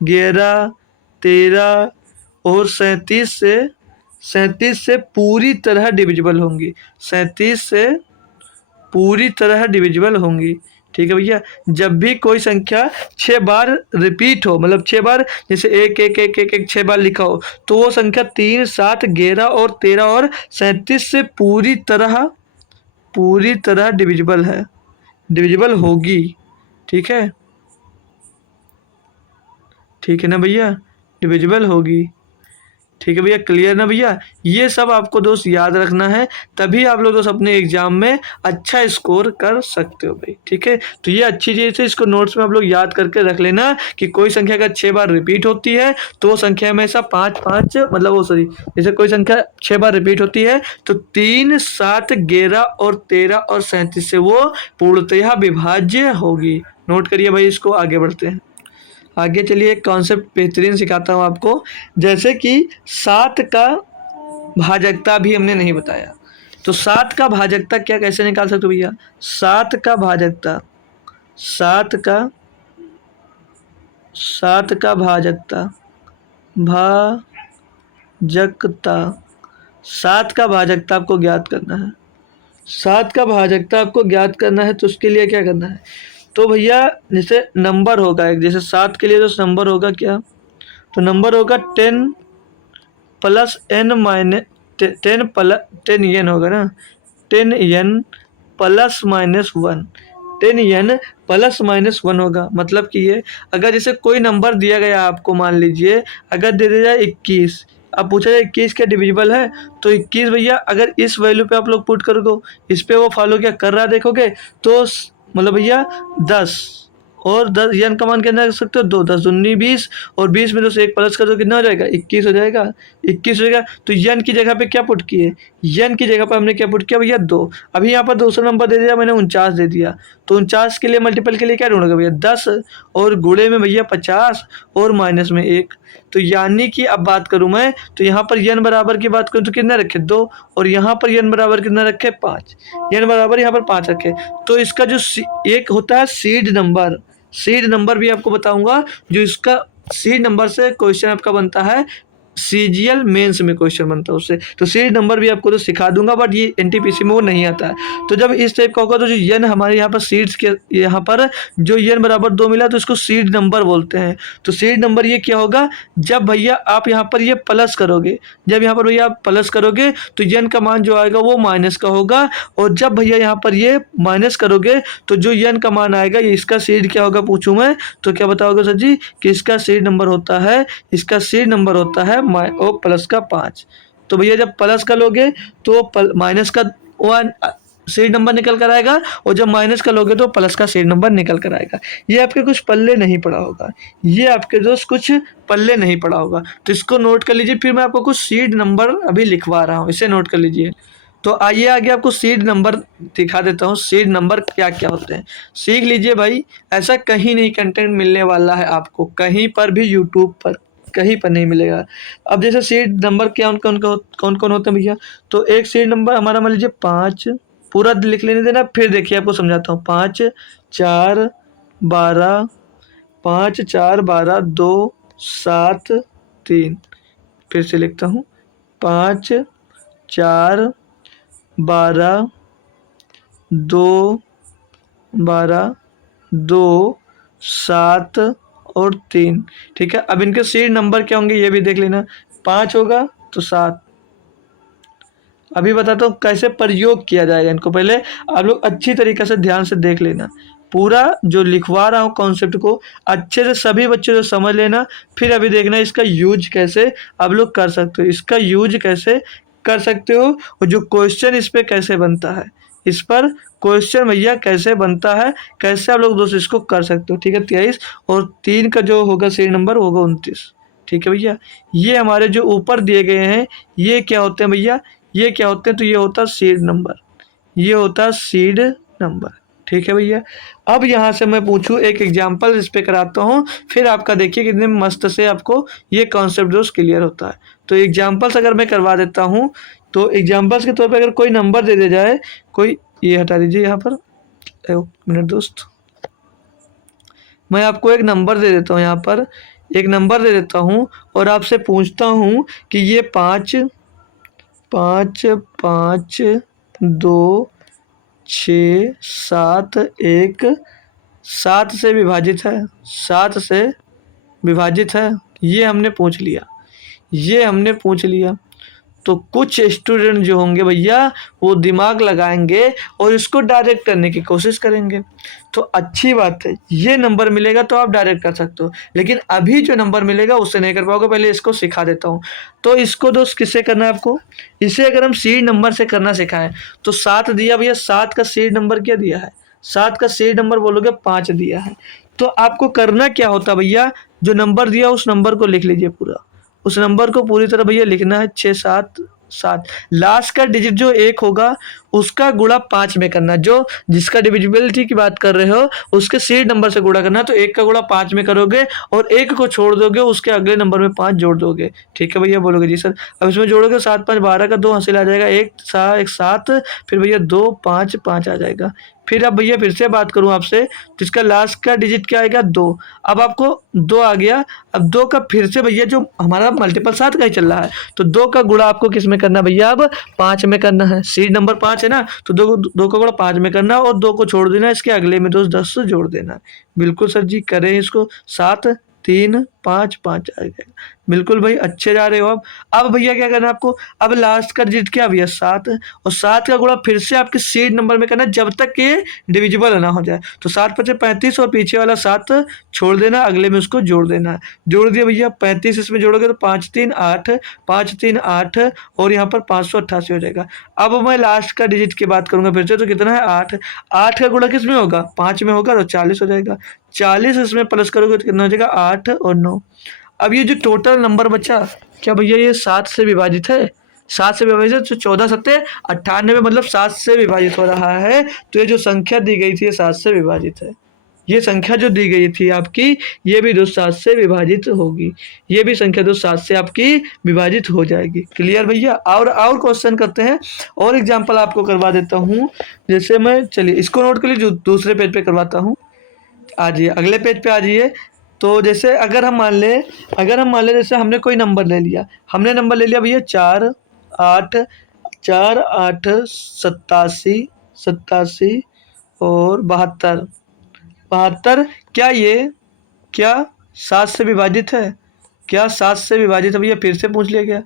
11 13 और 37 से पूरी तरह डिविजिबल होंगी। 37 से पूरी तरह डिविजिबल होंगी। ठीक है भैया। जब भी कोई संख्या 6 बार रिपीट हो, मतलब 6 बार, जैसे 1 1 1 1 1 6 बार लिखा हो, तो वो संख्या 3 7 11 और 13 और 37 से पूरी तरह डिविजिबल होगी। ठीक है ना भैया, डिविजिबल होगी। ठीक है भैया, क्लियर ना भैया। ये सब आपको दोस्त याद रखना है, तभी आप लोग दोस्त अपने एग्जाम में अच्छा स्कोर कर सकते हो भाई। ठीक है, तो ये अच्छी चीज़ है, इसको नोट्स में आप लोग याद करके रख लेना कि कोई संख्या अगर 6 बार रिपीट होती है तो वो संख्या हमेशा 5 5 मतलब वो सॉरी, जैसे कोई संख्या 6 बार रिपीट होती है तो 3 7 11 और 13 और 37 से वो पूर्णतः विभाज्य होगी। नोट करिए भाई, इसको आगे बढ़ते हैं। आगे चलिए, एक कॉन्सेप्ट बेहतरीन सिखाता हूँ आपको। जैसे कि 7 का भाजकता भी हमने नहीं बताया, तो 7 का भाजकता क्या कैसे निकाल सकते हो भैया? 7 का भाजकता, 7 का 7 का भाजकता, भाजकता 7 का भाजकता आपको ज्ञात करना है। 7 का भाजकता आपको ज्ञात करना है, तो उसके लिए क्या करना है? तो भैया जैसे नंबर होगा एक, जैसे 7 के लिए तो नंबर होगा क्या? तो नंबर होगा 10 प्लस एन माइनस 10 एन होगा ना, 10 n plus minus 1, 10 n plus minus 1 होगा। मतलब कि ये अगर जैसे कोई नंबर दिया गया आपको, मान लीजिए अगर दे दिया जाए 21, अब पूछा जाए 21 क्या डिविजिबल है, तो 21 भैया अगर इस वैल्यू पे आप लोग पुट कर दो, इस पे वो फॉलो क्या कर रहा है देखोगे, तो मतलब भैया 10 और 10 यन का मान कितना रख सकते हो? 2, 10 दूनी 20 और 20 में तो से एक प्लस कर दो, कितना हो जाएगा? 21 हो जाएगा। 21 हो जाएगा, तो यन की जगह पे क्या पुट किए? यन की जगह पर हमने क्या पुट किया भैया? 2। अभी यहाँ पर दूसरा नंबर दे दिया मैंने 49 दे दिया, तो 49 के लिए मल्टीपल के लिए क्या ढूंढोगे भैया? 10 और गुणे में भैया 50 और माइनस में 1। तो यानी कि अब बात करूं मैं, तो यहाँ पर यन बराबर की बात करूं तो कितना रखे? 2, और यहाँ पर यन बराबर कितना रखे? 5। यन बराबर यहाँ पर 5 रखे, तो इसका जो एक होता है सीड नंबर, सीड नंबर भी आपको बताऊंगा, जो इसका सीड नंबर से क्वेश्चन आपका बनता है, सीजीएल मेंस में क्वेश्चन बनता है उससे, तो सीरीज नंबर भी आपको तो सिखा दूंगा, बट ये एनटीपीसी में वो नहीं आता है। तो जब इस टाइप का होगा तो जो यन हमारे यहाँ पर सीड्स के यहाँ पर जो यन बराबर 2 मिला तो इसको सीड नंबर बोलते हैं। तो सीड नंबर ये क्या होगा? जब भैया आप यहाँ पर ये प्लस करोगे, जब यहाँ पर भैया आप प्लस करोगे तो यन का मान जो आएगा वो माइनस का होगा, और जब भैया यहाँ पर ये माइनस करोगे तो जो यन का मान आएगा ये इसका सीड क्या होगा पूछूं मैं, तो क्या बताओगे सर जी? कि इसका सीड नंबर होता है, इसका सीड नंबर होता है ओ प्लस का 5। तो भैया जब प्लस का लोगे तो माइनस का 1 सीड नंबर निकल कर आएगा, और जब माइनस का लोगे तो प्लस का सीड नंबर निकल कर आएगा। ये आपके कुछ पल्ले नहीं पड़ा होगा, ये आपके दोस्त कुछ पल्ले नहीं पड़ा होगा, तो इसको नोट कर लीजिए। फिर मैं आपको कुछ सीड नंबर अभी लिखवा रहा हूँ, इसे नोट कर लीजिए। तो आइए आगे आपको सीड नंबर दिखा देता हूँ, सीड नंबर क्या क्या होते हैं सीख लीजिए भाई। ऐसा कहीं नहीं कंटेंट मिलने वाला है आपको, कहीं पर भी यूट्यूब पर कहीं पर नहीं मिलेगा। अब जैसे सीड नंबर क्या कौन कौन होते हैं भैया? तो एक सीड नंबर हमारा मान लीजिए 5, पूरा लिख लेने देना, फिर देखिए आपको समझाता हूँ। 5 4 12, 5 4 12 2 7 3, फिर से लिखता हूँ 5 4 12 2 12 2 7 और 3। ठीक है, अब इनके सीड नंबर क्या होंगे ये भी देख लेना। 5 होगा तो 7। अभी बताता हूँ कैसे प्रयोग किया जाएगा इनको, पहले आप लोग अच्छी तरीके से ध्यान से देख लेना। पूरा जो लिखवा रहा हूँ कॉन्सेप्ट को अच्छे से सभी बच्चों से समझ लेना, फिर अभी देखना इसका यूज कैसे आप लोग कर सकते हो, इसका यूज कैसे कर सकते हो, और जो क्वेश्चन इस पर कैसे बनता है, इस पर क्वेश्चन भैया कैसे बनता है, कैसे आप लोग दोस्त इसको कर सकते हो। ठीक है, 23 और 3 का जो होगा सीड नंबर होगा 29। ठीक है भैया, ये हमारे जो ऊपर दिए गए हैं ये क्या होते हैं भैया? ये क्या होते हैं? तो ये होता है सीड नंबर, ये होता है सीड नंबर। ठीक है भैया, अब यहाँ से मैं पूछूं एक एग्जाम्पल इस पे कराता हूँ, फिर आपका देखिए कितने मस्त से आपको ये कॉन्सेप्ट दोस्त क्लियर होता है। तो एग्जाम्पल्स अगर मैं करवा देता हूँ, तो एग्जाम्पल्स के तौर पे अगर कोई नंबर दे दिया जाए, कोई ये हटा दीजिए यहाँ पर, एक मिनट दोस्त, मैं आपको एक नंबर दे देता हूँ, यहाँ पर एक नंबर दे देता हूँ और आपसे पूछता हूँ कि ये 5 5 5 2 6 7 1 7 से विभाजित है, 7 से विभाजित है, ये हमने पूछ लिया, ये हमने पूछ लिया। तो कुछ स्टूडेंट जो होंगे भैया वो दिमाग लगाएंगे और इसको डायरेक्ट करने की कोशिश करेंगे। तो अच्छी बात है, ये नंबर मिलेगा तो आप डायरेक्ट कर सकते हो, लेकिन अभी जो नंबर मिलेगा उससे नहीं कर पाओगे। पहले इसको सिखा देता हूँ। तो इसको दोस्त किससे करना है आपको, इसे अगर हम सीरीज नंबर से करना सिखाएं तो 7 दिया भैया, 7 का सीरीज नंबर क्या दिया है, 7 का सीरीज नंबर बोलोगे 5 दिया है। तो आपको करना क्या होता भैया, जो नंबर दिया उस नंबर को लिख लीजिए पूरा, उस नंबर को पूरी तरह भैया लिखना है 6 7 7। लास्ट का डिजिट जो 1 होगा उसका गुणा 5 में करना, जो जिसका डिविजिबिलिटी की बात कर रहे हो उसके सीरीज नंबर से गुणा करना। तो 1 का गुणा 5 में करोगे और 1 को छोड़ दोगे, उसके अगले नंबर में 5 जोड़ दोगे। ठीक है भैया, बोलोगे जी सर। अब इसमें जोड़ोगे 7 5 12 का 2 हासिल आ जाएगा, 1 7, फिर भैया 2 5 5 आ जाएगा। फिर अब भैया फिर से बात करूं आपसे, तो इसका लास्ट का डिजिट क्या आएगा 2। अब आपको 2 आ गया, अब 2 का फिर से भैया जो हमारा मल्टीपल 7 का ही चल रहा है, तो 2 का गुणा आपको किस में करना है भैया, अब 5 में करना है। सीरीज नंबर 5 है ना, तो 2 का गुणा 5 में करना और 2 को छोड़ देना, इसके अगले में 10 से जोड़ देना। बिल्कुल सर जी, करें इसको। 7 3 5 5 आ गया। बिल्कुल भाई, अच्छे जा रहे हो। अब भैया क्या करना है आपको, अब लास्ट का डिजिट क्या भैया 7, और 7 का गुणा फिर से आपके सीरीज नंबर में करना जब तक ये डिविजिबल ना हो जाए। तो 7 5 35 और पीछे वाला 7 छोड़ देना, अगले में उसको जोड़ देना। जोड़ दिया भैया, 35 इसमें जोड़ोगे तो 5 3 8, 5 3 8 और यहाँ पर 588 हो जाएगा। अब मैं लास्ट का डिजिट की बात करूंगा फिर से, तो कितना है 8। 8 का गुणा किस में होगा, 5 में होगा, तो 40 हो जाएगा। 40 इसमें प्लस करोगे तो कितना हो जाएगा 8 और 9। अब ये जो टोटल नंबर बचा, क्या भैया ये 7 से विभाजित है, 7 से विभाजित, तो 14 सत्ते 98, मतलब 7 से विभाजित हो रहा है। तो ये जो संख्या दी गई थी ये 7 से विभाजित है। ये संख्या जो दी गई थी आपकी, ये भी दोस्त 7 से विभाजित होगी। ये भी संख्या दोस्त 7 से आपकी विभाजित हो जाएगी। क्लियर भैया। और क्वेश्चन करते हैं, और एग्जाम्पल आपको करवा देता हूँ। जैसे मैं, चलिए इसको नोट कर लीजिए, दूसरे पेज पे करवाता हूँ। आ जाइए अगले पेज पे आ जाइए। तो जैसे अगर हम मान ले जैसे हमने कोई नंबर ले लिया, हमने नंबर ले लिया भैया 4 8 4 8 87 87 और 72 72। क्या 7 से विभाजित है, क्या 7 से विभाजित है भैया, फिर से पूछ लिया गया।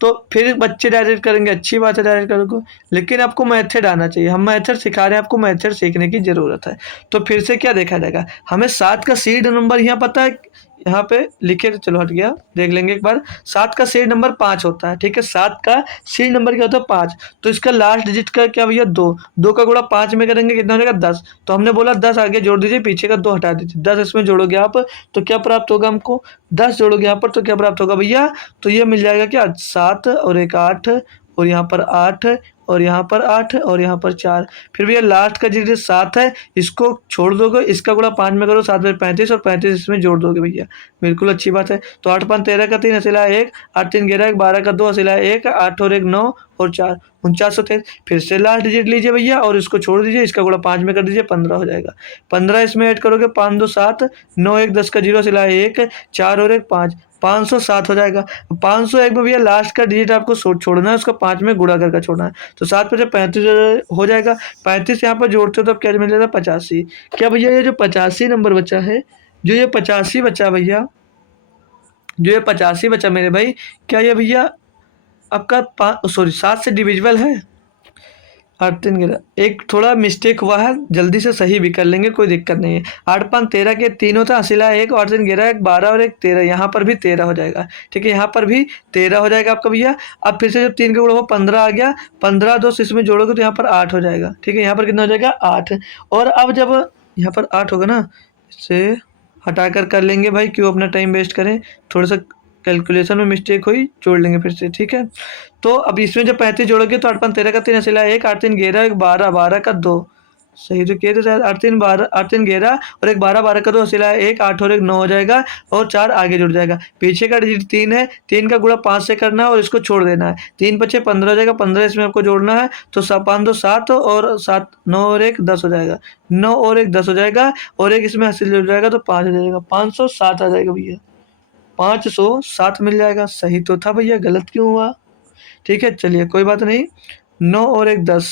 तो फिर बच्चे डायरेक्ट करेंगे, अच्छी बात है डायरेक्ट करोगे, लेकिन आपको मेथड आना चाहिए। हम मेथड सिखा रहे हैं, आपको मेथड सीखने की ज़रूरत है। तो फिर से क्या देखा जाएगा, हमें 7 का सीरीज नंबर यहाँ पता है, यहाँ पे लिखे, तो चलो हट गया, देख लेंगे एक बार। 7 का सीरीज नंबर 5 होता है, ठीक है। 7 का सीरीज नंबर क्या होता है 5। तो इसका लास्ट डिजिट का क्या भैया 2। 2 का गुणा 5 में करेंगे, कितना हो जाएगा 10। तो हमने बोला 10 आगे जोड़ दीजिए, पीछे का 2 हटा दीजिए, 10 इसमें जोड़ोगे आप तो क्या प्राप्त होगा हमको, 10 जोड़ोगे यहाँ पर तो क्या प्राप्त होगा भैया, तो ये मिल जाएगा क्या 7 और एक 8 और यहाँ पर 8 और यहाँ पर 8 और यहाँ पर 4। फिर भैया लास्ट का डिजिट 7 है, इसको छोड़ दोगे, इसका गुणा 5 में करो, 7 में 35 और 35 इसमें जोड़ दोगे भैया। बिल्कुल अच्छी बात है। तो 8 5 13 का 3 हसीला 1, 8 3 11 1 12 का 2 हसीला 1, 8 और 1 9 और 4 4923। फिर से लास्ट डिजिट लीजिए भैया और इसको छोड़ दीजिए, इसका गुणा 5 में कर दीजिए, 15 हो जाएगा। 15 इसमें ऐड करोगे, 5 2 7, 9 1 10 का 0 सिला 1, 4 और 1 5, 507 हो जाएगा। 501 में भैया लास्ट का डिजिट आपको छोड़ना है, उसका 5 में गुणा करके छोड़ना है। तो 7 5 35 हो जाएगा। 35 यहाँ पर जोड़ते हो तो अब क्या मिल जाएगा 85। क्या भैया ये जो 85 नंबर बचा है, जो ये 85 बचा भैया, जो ये 85 बचा मेरे भाई, क्या ये भैया आपका 7 से डिविजिबल है। 8 3 11, एक थोड़ा मिस्टेक हुआ है, जल्दी से सही भी कर लेंगे, कोई दिक्कत नहीं है। 8 5 13 के 3 होता है, हसीला 1, 8 3 11 1 12 और 1 13, यहाँ पर भी 13 हो जाएगा। ठीक है, यहाँ पर भी 13 हो जाएगा आपका भैया। अब फिर से जब 3 का गुणा हो 15 आ गया, 15 2 इसमें जोड़ोगे तो यहाँ पर 8 हो जाएगा। ठीक है, यहाँ पर कितना हो जाएगा 8। और अब जब यहाँ पर 8 होगा ना, इससे हटाकर कर लेंगे भाई, क्यों अपना टाइम वेस्ट करें, थोड़ा सा कैलकुलेशन में मिस्टेक हुई, जोड़ लेंगे फिर से। ठीक है, तो अब इसमें जब 35 जोड़ोगे तो 8 5 13 का 3 हसीला 1, 8 3 11 1 12 12 का 2, सही तो किए थे शायद, 8 3 12 8 3 11 और 1 12 12 का 2 हसीला 1, 8 और 1 9 हो जाएगा और 4 आगे जुड़ जाएगा। पीछे का डिजिट 3 है, 3 का गुणा 5 से करना है और इसको छोड़ देना है। 3 5 15 हो जाएगा, 15 इसमें आपको जोड़ना है, तो 5 2 7 और 7 9 और 1 10 हो जाएगा, 9 और 1 10 हो जाएगा और एक इसमें हासिल जुड़ जाएगा तो 5 हो जाएगा, 507 आ जाएगा भैया, 507 मिल जाएगा। सही तो था भैया, गलत क्यों हुआ। ठीक है, चलिए कोई बात नहीं, 9 और 1 10।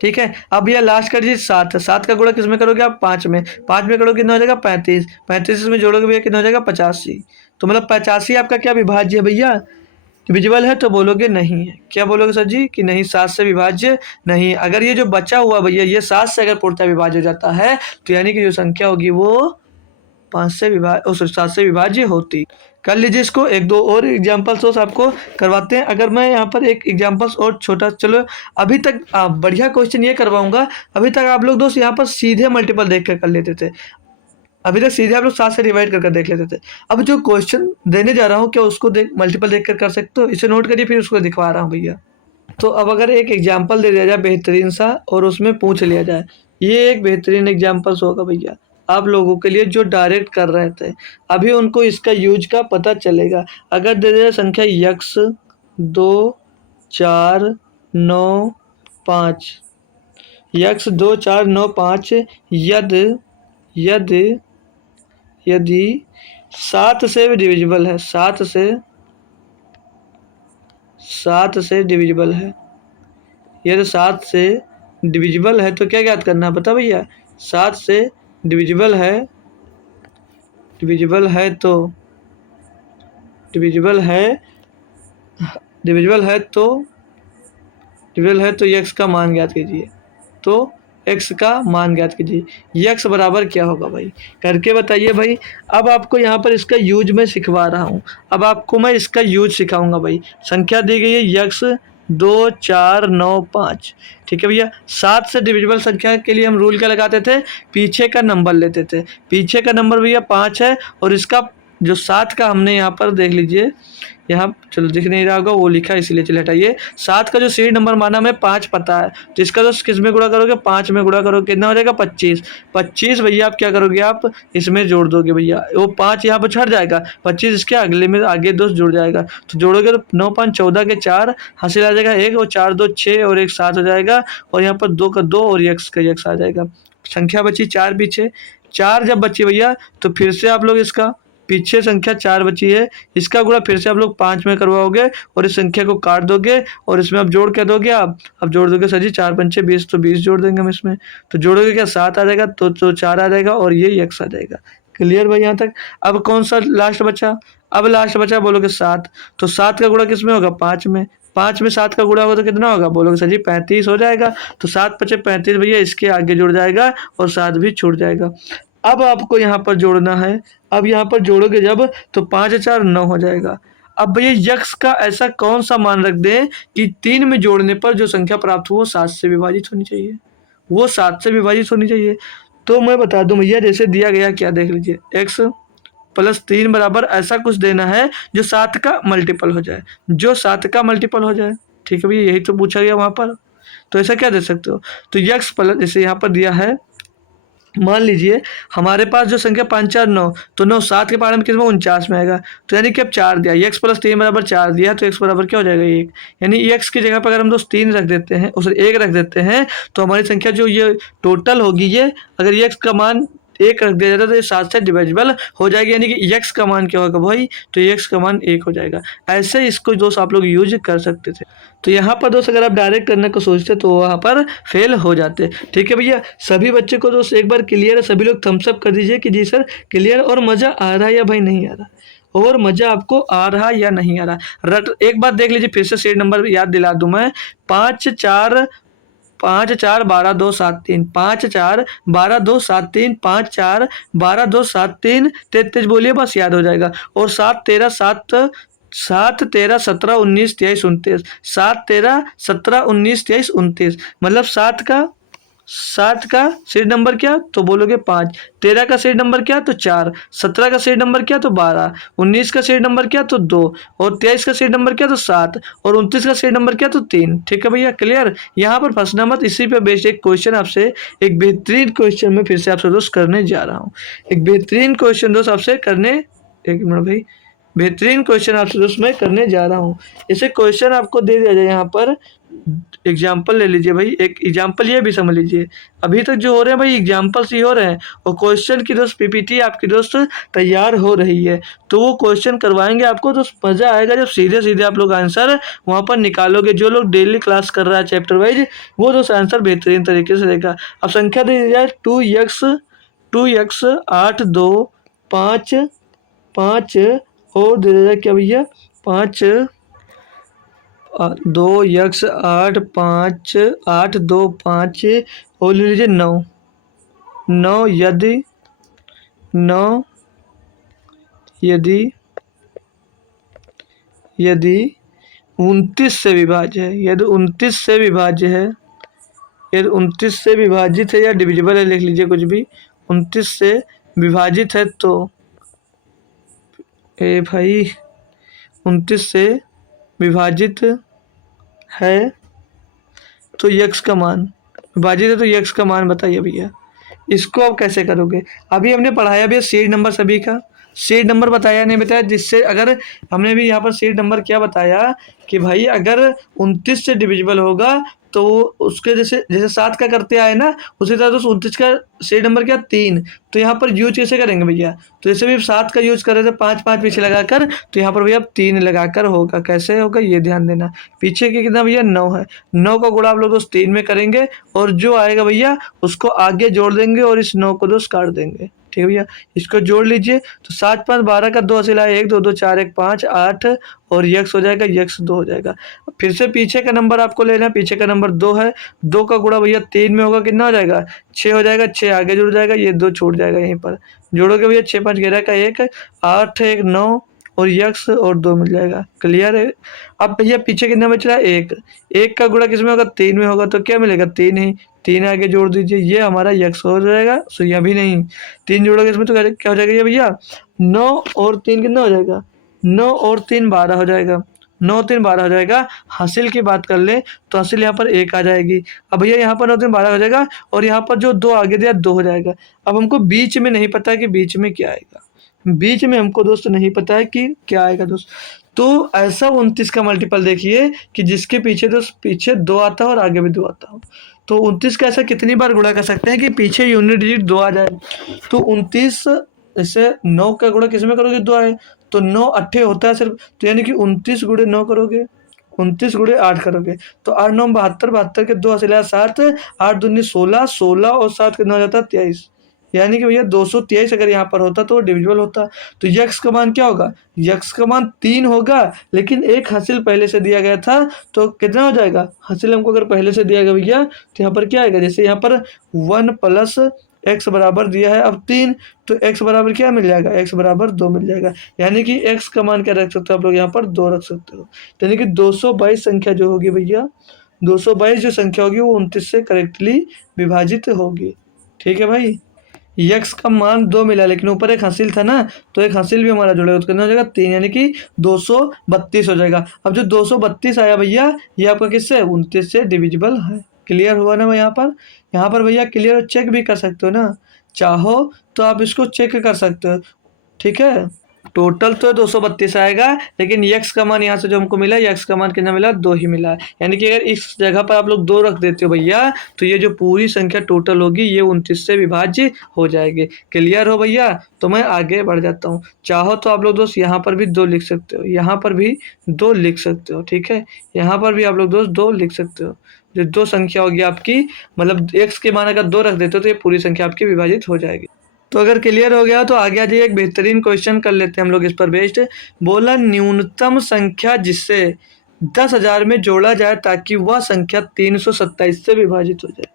ठीक है, अब भैया लास्ट का डिजिट 7 है, 7 का गुणा किस में करोगे आप 5 में, 5 में करोगे कितना हो जाएगा 35, 35 इसमें जोड़ोगे भैया कितना हो जाएगा 85। तो मतलब 85 आपका क्या विभाज्य है भैया, डिविजिबल है तो बोलोगे नहीं है। क्या बोलोगे सर जी कि नहीं 7 से विभाज्य नहीं। अगर ये जो बचा हुआ भैया ये 7 से अगर पूर्णतः विभाज्य हो जाता है तो यानी कि जो संख्या होगी वो 5 से 7 से विभाज्य होती। कर लीजिए इसको। एक दो और एग्जाम्पल्स आपको करवाते हैं। अगर मैं यहाँ पर एक एग्जाम्पल्स और छोटा, चलो अभी तक बढ़िया क्वेश्चन ये करवाऊंगा। अभी तक आप लोग दोस्त यहाँ पर सीधे मल्टीपल देख कर लेते थे। अभी तक सीधे आप लोग 7 से डिवाइड कर देख लेते थे। अब जो क्वेश्चन देने जा रहा हूँ क्या उसको मल्टीपल देख कर सकते हो? इसे नोट करिए फिर उसको दिखवा रहा हूँ भैया। तो अब अगर एक एग्जाम्पल दे दिया जाए बेहतरीन सा और उसमें पूछ लिया जाए, ये एक बेहतरीन एग्जाम्पल्स होगा भैया आप लोगों के लिए जो डायरेक्ट कर रहे थे। अभी उनको इसका यूज का पता चलेगा। अगर दे दिया संख्या यक्स 2 4 9 5, यक्स 2 4 9 5 यदि 7 से डिविजिबल है, 7 से डिविजिबल है, यदि 7 से डिविजिबल है तो क्या ज्ञात करना है पता भैया? 7 से डिविजिबल है, डिविजिबल है तो x का मान ज्ञात कीजिए। तो x का मान ज्ञात कीजिए। x बराबर क्या होगा भाई? करके बताइए भाई। अब आपको यहाँ पर इसका यूज मैं सिखवा रहा हूँ। अब आपको मैं इसका यूज सिखाऊंगा भाई। संख्या दी गई है x 2 4 9 5, ठीक है भैया। 7 से डिविजिबल संख्या के लिए हम रूल क्या लगाते थे? पीछे का नंबर लेते थे। पीछे का नंबर भैया 5 है और इसका जो 7 का हमने यहाँ पर देख लीजिए, यहाँ चलो दिख नहीं रहा होगा वो लिखा इसलिए चले हटाइए। 7 का जो सीरीज नंबर माना हमें 5 पता है तो इसका तो किस में गुणा करोगे? 5 में गुणा करोगे कितना हो जाएगा? 25। 25 भैया आप क्या करोगे? आप इसमें जोड़ दोगे भैया। वो 5 यहाँ पर छट जाएगा, 25 इसके अगले में आगे 2 जुड़ जाएगा तो जोड़ोगे तो 9 5 14 के 4 हासिल आ जाएगा 1 और 4 2 6 और 1 7 हो जाएगा और यहाँ पर 2 का 2 और x का x आ जाएगा। संख्या बची 4 पीछे। 4 जब बची भैया तो फिर से आप लोग इसका पीछे संख्या 4 बची है, इसका गुणा फिर से आप लोग 5 में करवाओगे और इस संख्या को काट दोगे और इसमें आप जोड़ क्या दोगे? आप अब जोड़ दोगे सर जी 4 पंचे 20 तो 20 जोड़ देंगे हम इसमें। तो जोड़ोगे क्या? 7 आ जाएगा तो 4 आ जाएगा और ये x आ जाएगा। क्लियर भाई यहाँ तक? अब कौन सा लास्ट बचा? अब लास्ट बचा बोलोगे 7। तो 7 का गुणा किस में होगा? 5 में। 5 में 7 का गुणा होगा तो कितना होगा? बोलोगे सर जी 35 हो जाएगा। तो 7 पचे 35 भैया इसके आगे जुड़ जाएगा और 7 भी छूट जाएगा। अब आपको यहाँ पर जोड़ना है। अब यहाँ पर जोड़ोगे जब तो 5 4 9 हो जाएगा। अब भैया यक्स का ऐसा कौन सा मान रख दें कि 3 में जोड़ने पर जो संख्या प्राप्त हो वो 7 से विभाजित होनी चाहिए, वो 7 से विभाजित होनी चाहिए। तो मैं बता दूं भैया जैसे दिया गया क्या देख लीजिए, x प्लस 3 बराबर ऐसा कुछ देना है जो 7 का मल्टीपल हो जाए, जो 7 का मल्टीपल हो जाए। ठीक है भैया यही तो पूछा गया वहाँ पर। तो ऐसा क्या दे सकते हो? तो यक्स प्लस जैसे यहाँ पर दिया है, मान लीजिए हमारे पास जो संख्या 5 4 9 तो 9 7 के पारे में कितना 49 में आएगा। तो यानी कि अब 4 दिया, x प्लस 3 बराबर 4 दिया तो x बराबर क्या हो जाएगा 1। यानी x की जगह पर अगर हम दोस्त 3 रख देते हैं उसे 1 रख देते हैं तो हमारी संख्या जो ये टोटल होगी, ये अगर x का मान 1 रख दिया जाता है तो ये 7 से डिविजिबल हो जाएगी। यानी कि x का मान क्या होगा भाई? तो x का मान 1 हो जाएगा। ऐसे इसको दोस्त आप लोग यूज कर सकते थे। तो यहाँ पर दोस्त अगर आप डायरेक्ट करने को सोचते तो वहाँ पर फेल हो जाते। ठीक है भैया, सभी बच्चे को दोस्त एक बार क्लियर है? सभी लोग थम्स अप कर दीजिए कि जी सर क्लियर और मज़ा आ रहा है या भाई नहीं आ रहा, और मज़ा आपको आ रहा या नहीं आ रहा। एक बार देख लीजिए फिर से सीट नंबर याद दिला दूं मैं, 5 4 12 2 7 3, 5 4 12 2 7 3, 5 4 12 2 7 3, तेज तेज बोलिए बस याद हो जाएगा। और 7 13 17 19 23 29, 7 13 17 19 23 29, मतलब 7 का सीट नंबर क्या? तो बोलोगे 5। 13 का सीट नंबर क्या? तो 4। 17 का सीट नंबर क्या? तो 12। 19 का सीट नंबर क्या? तो 2। और 23 का सीट नंबर क्या? तो 7। और 29 का सीट नंबर क्या? तो 3। ठीक है भैया क्लियर? यहाँ पर फंसना मत। इसी पे बेस्ड एक क्वेश्चन आपसे, एक बेहतरीन क्वेश्चन में फिर से आपसे दोस्त करने जा रहा हूँ। एक बेहतरीन क्वेश्चन दोस्त आपसे करने, एक मिनट भाई, बेहतरीन क्वेश्चन आपसे दोस्त मैं करने जा रहा हूँ। इसे क्वेश्चन आपको दे दिया जाए, यहाँ पर एग्जाम्पल ले लीजिए भाई। एक एग्जाम्पल ये भी समझ लीजिए, अभी तक जो हो रहे हैं भाई एग्जाम्पल्स ही हो रहे हैं और क्वेश्चन की दोस्त पीपीटी आपकी दोस्त तैयार हो रही है। तो वो क्वेश्चन करवाएंगे आपको, तो मज़ा आएगा जब सीधे सीधे आप लोग आंसर वहाँ पर निकालोगे। जो लोग डेली क्लास कर रहा है चैप्टर वाइज वो दोस्त आंसर बेहतरीन तरीके से देगा। अब संख्या दे दी जाए 2x 8 2 5 5 और दे दिया जाए क्या भैया 5 दो यक्स 8 5 8 2 5 और ले लीजिए 9 9 9 यदि यदि 29 से विभाज्य है, यदि 29 से विभाज्य है, यदि 29 से विभाजित है या डिविजिबल है लिख लीजिए कुछ भी, 29 से विभाजित है तो ए भाई 29 से विभाजित है तो यक्स का मान, विभाजित है तो यक्स का मान बताइए भैया। इसको आप कैसे करोगे? अभी हमने पढ़ाया भैया सीरीज नंबर सभी का, सीरीज नंबर बताया नहीं बताया, जिससे अगर हमने भी यहाँ पर सीरीज नंबर क्या बताया कि भाई अगर 29 से डिविजिबल होगा तो उसके जैसे जैसे 7 का करते आए ना, उसी तरह तो 29 का सीरीज नंबर क्या 3, तो यहाँ पर यूज कैसे करेंगे भैया? तो जैसे भी 7 का यूज कर रहे थे 5 5 पीछे लगाकर, तो यहाँ पर भैया 3 लगाकर होगा। कैसे होगा ये ध्यान देना। पीछे के कितना भैया 9 है, 9 का गुणा आप लोग दोस्त 3 में करेंगे और जो आएगा भैया उसको आगे जोड़ देंगे और इस 9 को दोस्त काट देंगे। ठीक है भैया, इसको जोड़ लीजिए तो 7 5 12 का 2 हासिल आया 1 2 2 4 1 5 8 और यक्स हो जाएगा, यक्स 2 हो जाएगा। फिर से पीछे का नंबर आपको लेना है, पीछे का नंबर 2 है, 2 का गुणा भैया 3 में होगा, कितना हो जाएगा 6 हो जाएगा, 6 आगे जुड़ जाएगा, ये 2 छूट जाएगा, यहीं पर जोड़ोगे भैया 6 5 11 का 1 8 1 9 और यक्स और 2 मिल जाएगा। क्लियर है? अब भैया पीछे कितना बच रहा है 1, 1 का गुणा किस में होगा 3 में होगा, तो क्या मिलेगा 3 ही, 3 आगे जोड़ दीजिए, ये हमारा यक्स हो जाएगा। सो ये भी नहीं, 3 जोड़ोगे इसमें तो क्या हो जाएगा ये भैया 9 और 3 कितना हो जाएगा, 9 और 3 12 हो जाएगा, 9 3 12 हो जाएगा। हासिल की बात कर ले तो हासिल यहाँ पर 1 आ जाएगी। अब भैया यहाँ पर 9 3 12 हो जाएगा और यहाँ पर जो 2 आगे दिया 2 हो जाएगा। अब हमको बीच में नहीं पता कि बीच में क्या आएगा, बीच में हमको दोस्त नहीं पता है कि क्या आएगा दोस्त। तो ऐसा 29 का मल्टीपल देखिए कि जिसके पीछे दोस्त पीछे 2 आता हो और आगे भी 2 आता हो। तो 29 का ऐसा कितनी बार गुणा कर सकते हैं कि पीछे यूनिट डिजिट 2 आ जाए। तो 29 जैसे 9 का गुणा किस में करोगे 2 आए तो 9 अट्ठे होता है सिर्फ, तो यानी कि 29 गुणे 9 करोगे, 29 गुणे 8 करोगे तो 8 9 72, 72 के 2 हासिल 7, 8 दूनी 16, 16 और 7 कितना हो जाता है 23, यानी कि भैया 223 अगर यहाँ पर होता तो डिविजिबल होता। तो यक्स का मान क्या होगा, यक्स का मान 3 होगा, लेकिन एक हासिल पहले से दिया गया था तो कितना हो जाएगा, हासिल हमको अगर पहले से दिया गया भैया तो यहाँ पर क्या आएगा, जैसे यहाँ पर 1 प्लस एक्स बराबर दिया है अब 3, तो एक्स बराबर क्या मिल जाएगा, एक्स बराबर 2 मिल जाएगा, यानी कि एक्स का मान क्या रख सकते हो आप लोग यहाँ पर 2 रख सकते हो। यानी कि 222 संख्या जो होगी भैया, 222 जो संख्या होगी वो 29 से करेक्टली विभाजित होगी। ठीक है भाई, यक्स का मान 2 मिला लेकिन ऊपर एक हासिल था ना, तो एक हासिल भी हमारा जुड़ेगा तो कितना हो जाएगा 3, यानी कि 232 हो जाएगा। अब जो 232 आया भैया ये आपका किससे 29 से डिविजिबल है। क्लियर हुआ ना भाई? यहाँ पर भैया क्लियर चेक भी कर सकते हो ना, चाहो तो आप इसको चेक कर सकते हो। ठीक है, टोटल तो 232 आएगा लेकिन यक्स का मान यहाँ से जो हमको मिला, यक्स का मान कितना मिला 2 ही मिला है, यानी कि अगर इस जगह पर आप लोग 2 रख देते हो भैया तो ये जो पूरी संख्या टोटल होगी ये 29 से विभाज्य हो जाएगी। क्लियर हो भैया? तो मैं आगे बढ़ जाता हूँ। चाहो तो आप लोग दोस्त यहाँ पर भी 2 लिख सकते हो, यहाँ पर भी 2 लिख सकते हो। ठीक है, यहाँ पर भी आप लोग दोस्त 2 लिख सकते हो। जो 2 संख्या होगी आपकी, मतलब एक्स के मान अगर 2 रख देते हो तो ये पूरी संख्या आपकी विभाजित हो जाएगी। तो अगर क्लियर हो गया तो आगे आ जाइए, एक बेहतरीन क्वेश्चन कर लेते हैं हम लोग इस पर बेस्ड। बोला न्यूनतम संख्या जिससे 10,000 में जोड़ा जाए ताकि वह संख्या 327 से विभाजित हो जाए।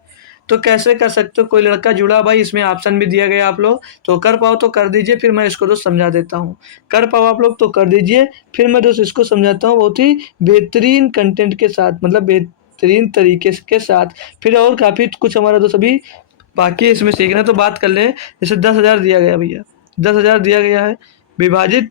तो कैसे कर सकते हो? कोई लड़का जुड़ा भाई, इसमें ऑप्शन भी दिया गया, आप लोग तो कर पाओ तो कर दीजिए, फिर मैं इसको दोस्त समझा देता हूँ। कर पाओ आप लोग तो कर दीजिए, फिर मैं दोस्त इसको समझाता हूँ बहुत ही बेहतरीन कंटेंट के साथ, मतलब बेहतरीन तरीके के साथ। फिर और काफ़ी कुछ हमारा दोस्त अभी बाकी इसमें सीखना। तो बात कर ले, जैसे 10,000 दिया गया भैया, 10,000 दिया गया है, विभाजित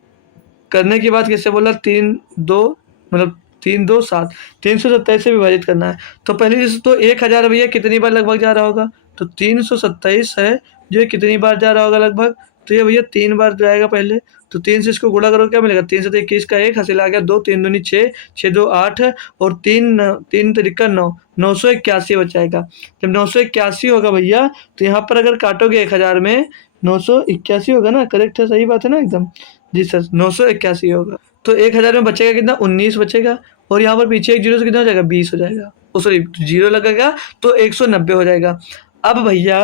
करने की बात किससे बोला 3 2 मतलब 3 2 7, 327 से विभाजित करना है। तो पहले जैसे तो 1,000 भैया कितनी बार लगभग जा रहा होगा, तो 327 है जो कितनी बार जा रहा होगा लगभग, तो ये भैया 3 बार जाएगा पहले। तो 3 से इसको गुणा करो क्या मिलेगा, 3 से 21 का 1 हासिल आ गया 2, 3 दूनी 6, 6 2 8 और 3 तरीका 9, 981 बचाएगा। जब 981 होगा भैया तो यहाँ पर अगर काटोगे 1,000 में 981 होगा ना, करेक्ट है, सही बात है ना एकदम जी सर, 981 होगा। तो 1,000 में बचेगा कितना 19 बचेगा, और यहाँ पर पीछे एक जीरो से कितना हो जाएगा 20 हो जाएगा, सॉरी जीरो लगेगा तो 190 हो जाएगा। अब भैया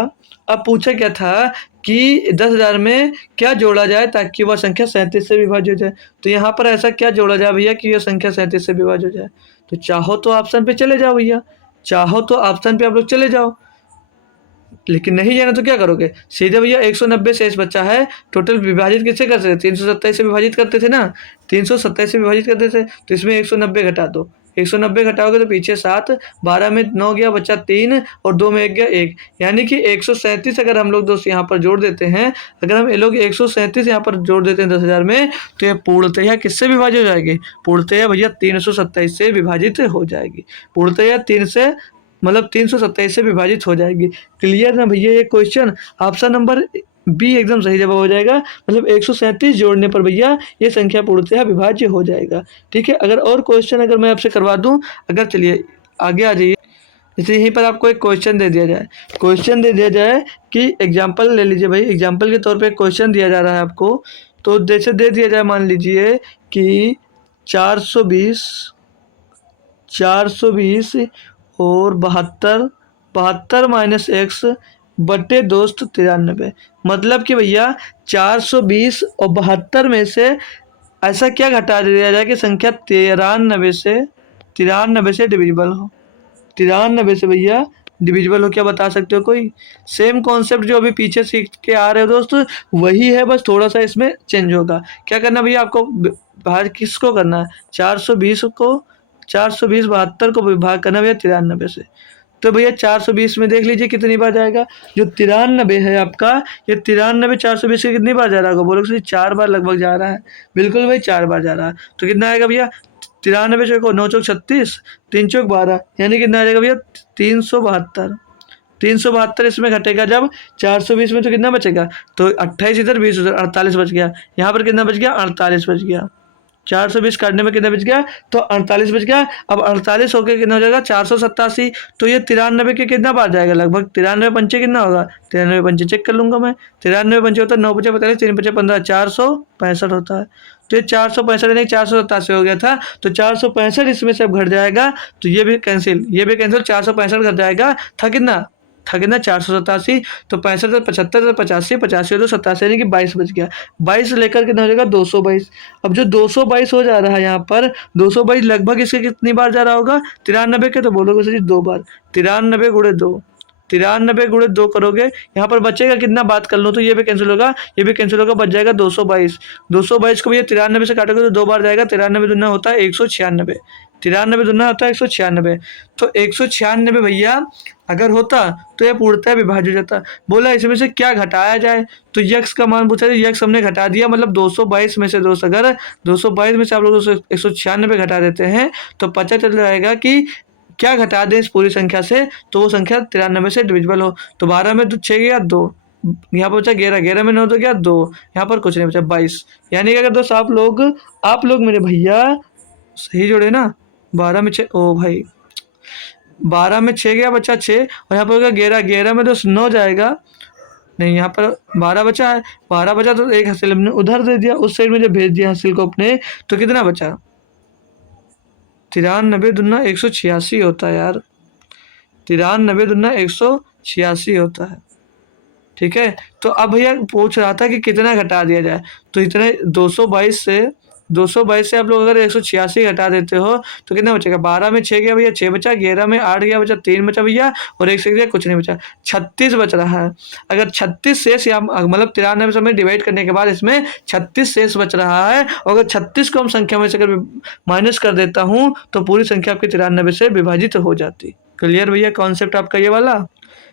अब पूछा क्या था कि 10,000 में क्या जोड़ा जाए ताकि वह संख्या 37 से विभाज्य हो जाए। तो यहाँ पर ऐसा क्या जोड़ा जाए भैया कि यह संख्या 37 से विभाज्य हो जाए। तो चाहो तो ऑप्शन पे चले जाओ भैया, चाहो तो ऑप्शन पे आप लोग चले जाओ, लेकिन नहीं जाना तो क्या करोगे, सीधे भैया 190 शेष बचा है, टोटल विभाजित किससे करते थे, 327 से विभाजित करते थे ना, 327 से विभाजित करते थे, तो इसमें 190 घटा दो, 190 घटाओगे तो पीछे 7, 12 में 9 गया, बचा 3 और 2 में 1 गया 1, यानी कि 137 अगर हम लोग दोस्त यहाँ पर जोड़ देते हैं, अगर हम ये लोग 137 यहाँ पर जोड़ देते हैं 10,000 में, तो ये पूर्णतया किससे विभाजित हो जाएगी, पूर्णतया भैया 327 से विभाजित हो जाएगी, पूर्णतया 3 से मतलब 327 से विभाजित हो जाएगी। क्लियर ना भैया, ये क्वेश्चन ऑप्शन नंबर बी एकदम सही जवाब हो जाएगा, मतलब 137 जोड़ने पर भैया ये संख्या पूर्णतः विभाज्य हो जाएगा। ठीक है, अगर और क्वेश्चन अगर मैं आपसे करवा दूं, अगर चलिए आगे आ जाइए, जैसे यहीं पर आपको एक क्वेश्चन दे दिया जाए, क्वेश्चन दे दिया जाए कि एग्जाम्पल ले लीजिए भाई, एग्जाम्पल के तौर पे क्वेश्चन दिया जा रहा है आपको, तो जैसे दे दिया जाए, मान लीजिए कि 420 और 72 माइनस एक्स बटे दोस्त 93, मतलब कि भैया 420 और 72 में से ऐसा क्या घटा दिया जाए कि संख्या 93 से डिविजिबल हो, 93 से भैया डिविजिबल हो, क्या बता सकते हो कोई, सेम कॉन्सेप्ट जो अभी पीछे सीख के आ रहे हो दोस्त वही है, बस थोड़ा सा इसमें चेंज होगा। क्या करना भैया आपको, बाहर किसको करना है, 420 72 को विभाग करना भैया 93 से, तो भैया 420 में देख लीजिए कितनी बार जाएगा, जो 93 है आपका, ये 93 420 के कितनी बार जा रहा होगा, बोलो कि 4 बार लगभग जा रहा है, बिल्कुल भाई 4 बार जा रहा है, तो कितना आएगा भैया 93 चौको 9 चौक 36, 3 चौक 12, यानी कितना आ जाएगा भैया 372, 372 इसमें घटेगा जब 420 में, तो कितना बचेगा, तो 28 इधर 20 उधर 48 बच गया, यहाँ पर कितना बच गया 48 बच गया, 420 काटने में कितना बच गया, तो 48 बच गया। अब 48 होकर कितना हो जाएगा 487, तो ये 93 के कितना बार जाएगा, लगभग 93 पंचे कितना होगा, 93 पंचे चेक कर लूंगा मैं, 93 पंचे होता है 9 बचे 45 3 बचे 15, 465 होता है, तो ये 465 नहीं 487 हो गया था, तो 465 इसमें से अब घट जाएगा, तो ये भी कैंसिल 465 घट जाएगा, था कितना 487, तो 65 75 85 85 तो 87, यानी कि 22 बच गया, 22 लेकर कितना हो जाएगा 222। अब जो 222 हो जा रहा है यहाँ पर 222 लगभग इसके कितनी बार जा रहा होगा 93 के, तो बोलोगे सर 2 बार, 93 गुणे 2, 93 गुणे 2 करोगे, यहाँ पर बचेगा कितना, बात कर लो तो ये भी कैंसिल होगा, ये भी कैंसिल होगा, बच जाएगा 222, 222 को भैया 93 से काटोगे तो 2 बार जाएगा, 93 दूना होता है 196, 93 दूना होता है 196, तो 196 भैया अगर होता तो यह पूर्णतः विभाज्य हो जाता। बोला इसमें से क्या घटाया जाए, तो यक्स का मान पूछा, यक्स हमने घटा दिया, मतलब 222 में से दोस्त अगर 222 में से आप लोग 196 घटा देते हैं तो पता चल जाएगा कि क्या घटा दें इस पूरी संख्या से, तो वो संख्या 93 से डिविजिबल हो, तो 12 में 6 गया 2, यहाँ पर बचा 11, 11 में 9 तो गया 2, यहाँ पर कुछ नहीं बचा 22, यानी कि अगर दोस्त आप लोग मेरे भैया सही जोड़े ना, 12 में 6, ओ भाई 12 में 6 गया बचा 6, और यहाँ पर होगा 11, 11 में दोस्त 9 जाएगा, नहीं यहाँ पर 12 बचा है, 12 बचा तो एक हासिल हमने उधर दे दिया, उस साइड में जब भेज दिया हासिल को अपने, तो कितना बचा 93 दूना 186 होता है यार, 93 दूना 186 होता है। ठीक है, तो अब भैया पूछ रहा था कि कितना घटा दिया जाए, तो इतने 222 से आप लोग अगर 186 घटा देते हो तो कितना बचेगा, 12 में 6 गया भैया 6 बचा, 11 में 8 गया बचा 3 बचा भैया, और 1 से गया कुछ नहीं बचा, 36 बच रहा है। अगर 36 शेष या मतलब 93 में डिवाइड करने के बाद इसमें 36 शेष बच रहा है, और अगर 36 को हम संख्या में से अगर माइनस कर देता हूँ तो पूरी संख्या आपकी 93 से विभाजित हो जाती। क्लियर भैया कॉन्सेप्ट आपका ये वाला,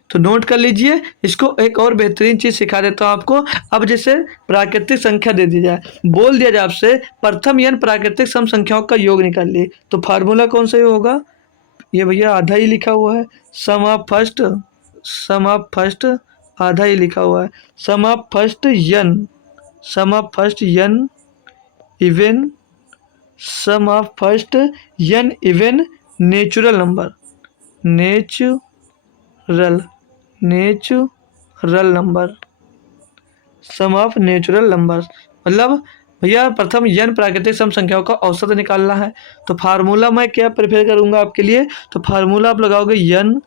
तो नोट कर लीजिए इसको। एक और बेहतरीन चीज सिखा देता हूँ आपको। अब जैसे प्राकृतिक संख्या दे दी जाए, बोल दिया जाए आपसे प्रथम n प्राकृतिक सम संख्याओं का योग निकालिए, तो फार्मूला कौन सा होगा, ये भैया आधा ही लिखा हुआ है, सम ऑफ फर्स्ट आधा ही लिखा हुआ है, sum of first n even sum of first n even natural number, natural number, sum of natural numbers, मतलब भैया प्रथम n प्राकृतिक सम संख्याओं का औसत निकालना है। तो फार्मूला मैं क्या प्रेफर करूंगा आपके लिए, तो फार्मूला आप लगाओगे n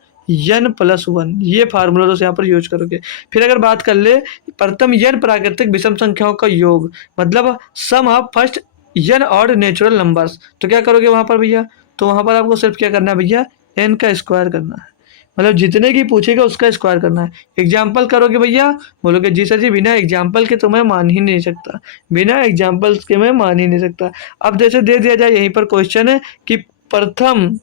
प्लस 1, ये फार्मूला तो यहाँ पर यूज करोगे। फिर अगर बात कर ले प्रथम n प्राकृतिक विषम संख्याओं का योग, मतलब सम ऑफ फर्स्ट n और नेचुरल नंबर्स, तो क्या करोगे वहां पर भैया, तो वहाँ पर आपको सिर्फ क्या करना है भैया, n का स्क्वायर करना है, मतलब जितने की पूछेगा उसका स्क्वायर करना है। एग्जाम्पल करोगे भैया, बोलोगे जी सर जी बिना एग्जाम्पल के तो मैं मान ही नहीं सकता, बिना एग्जाम्पल के मैं मान ही नहीं सकता। अब जैसे दे दिया जाए, यहीं पर क्वेश्चन है कि प्रथम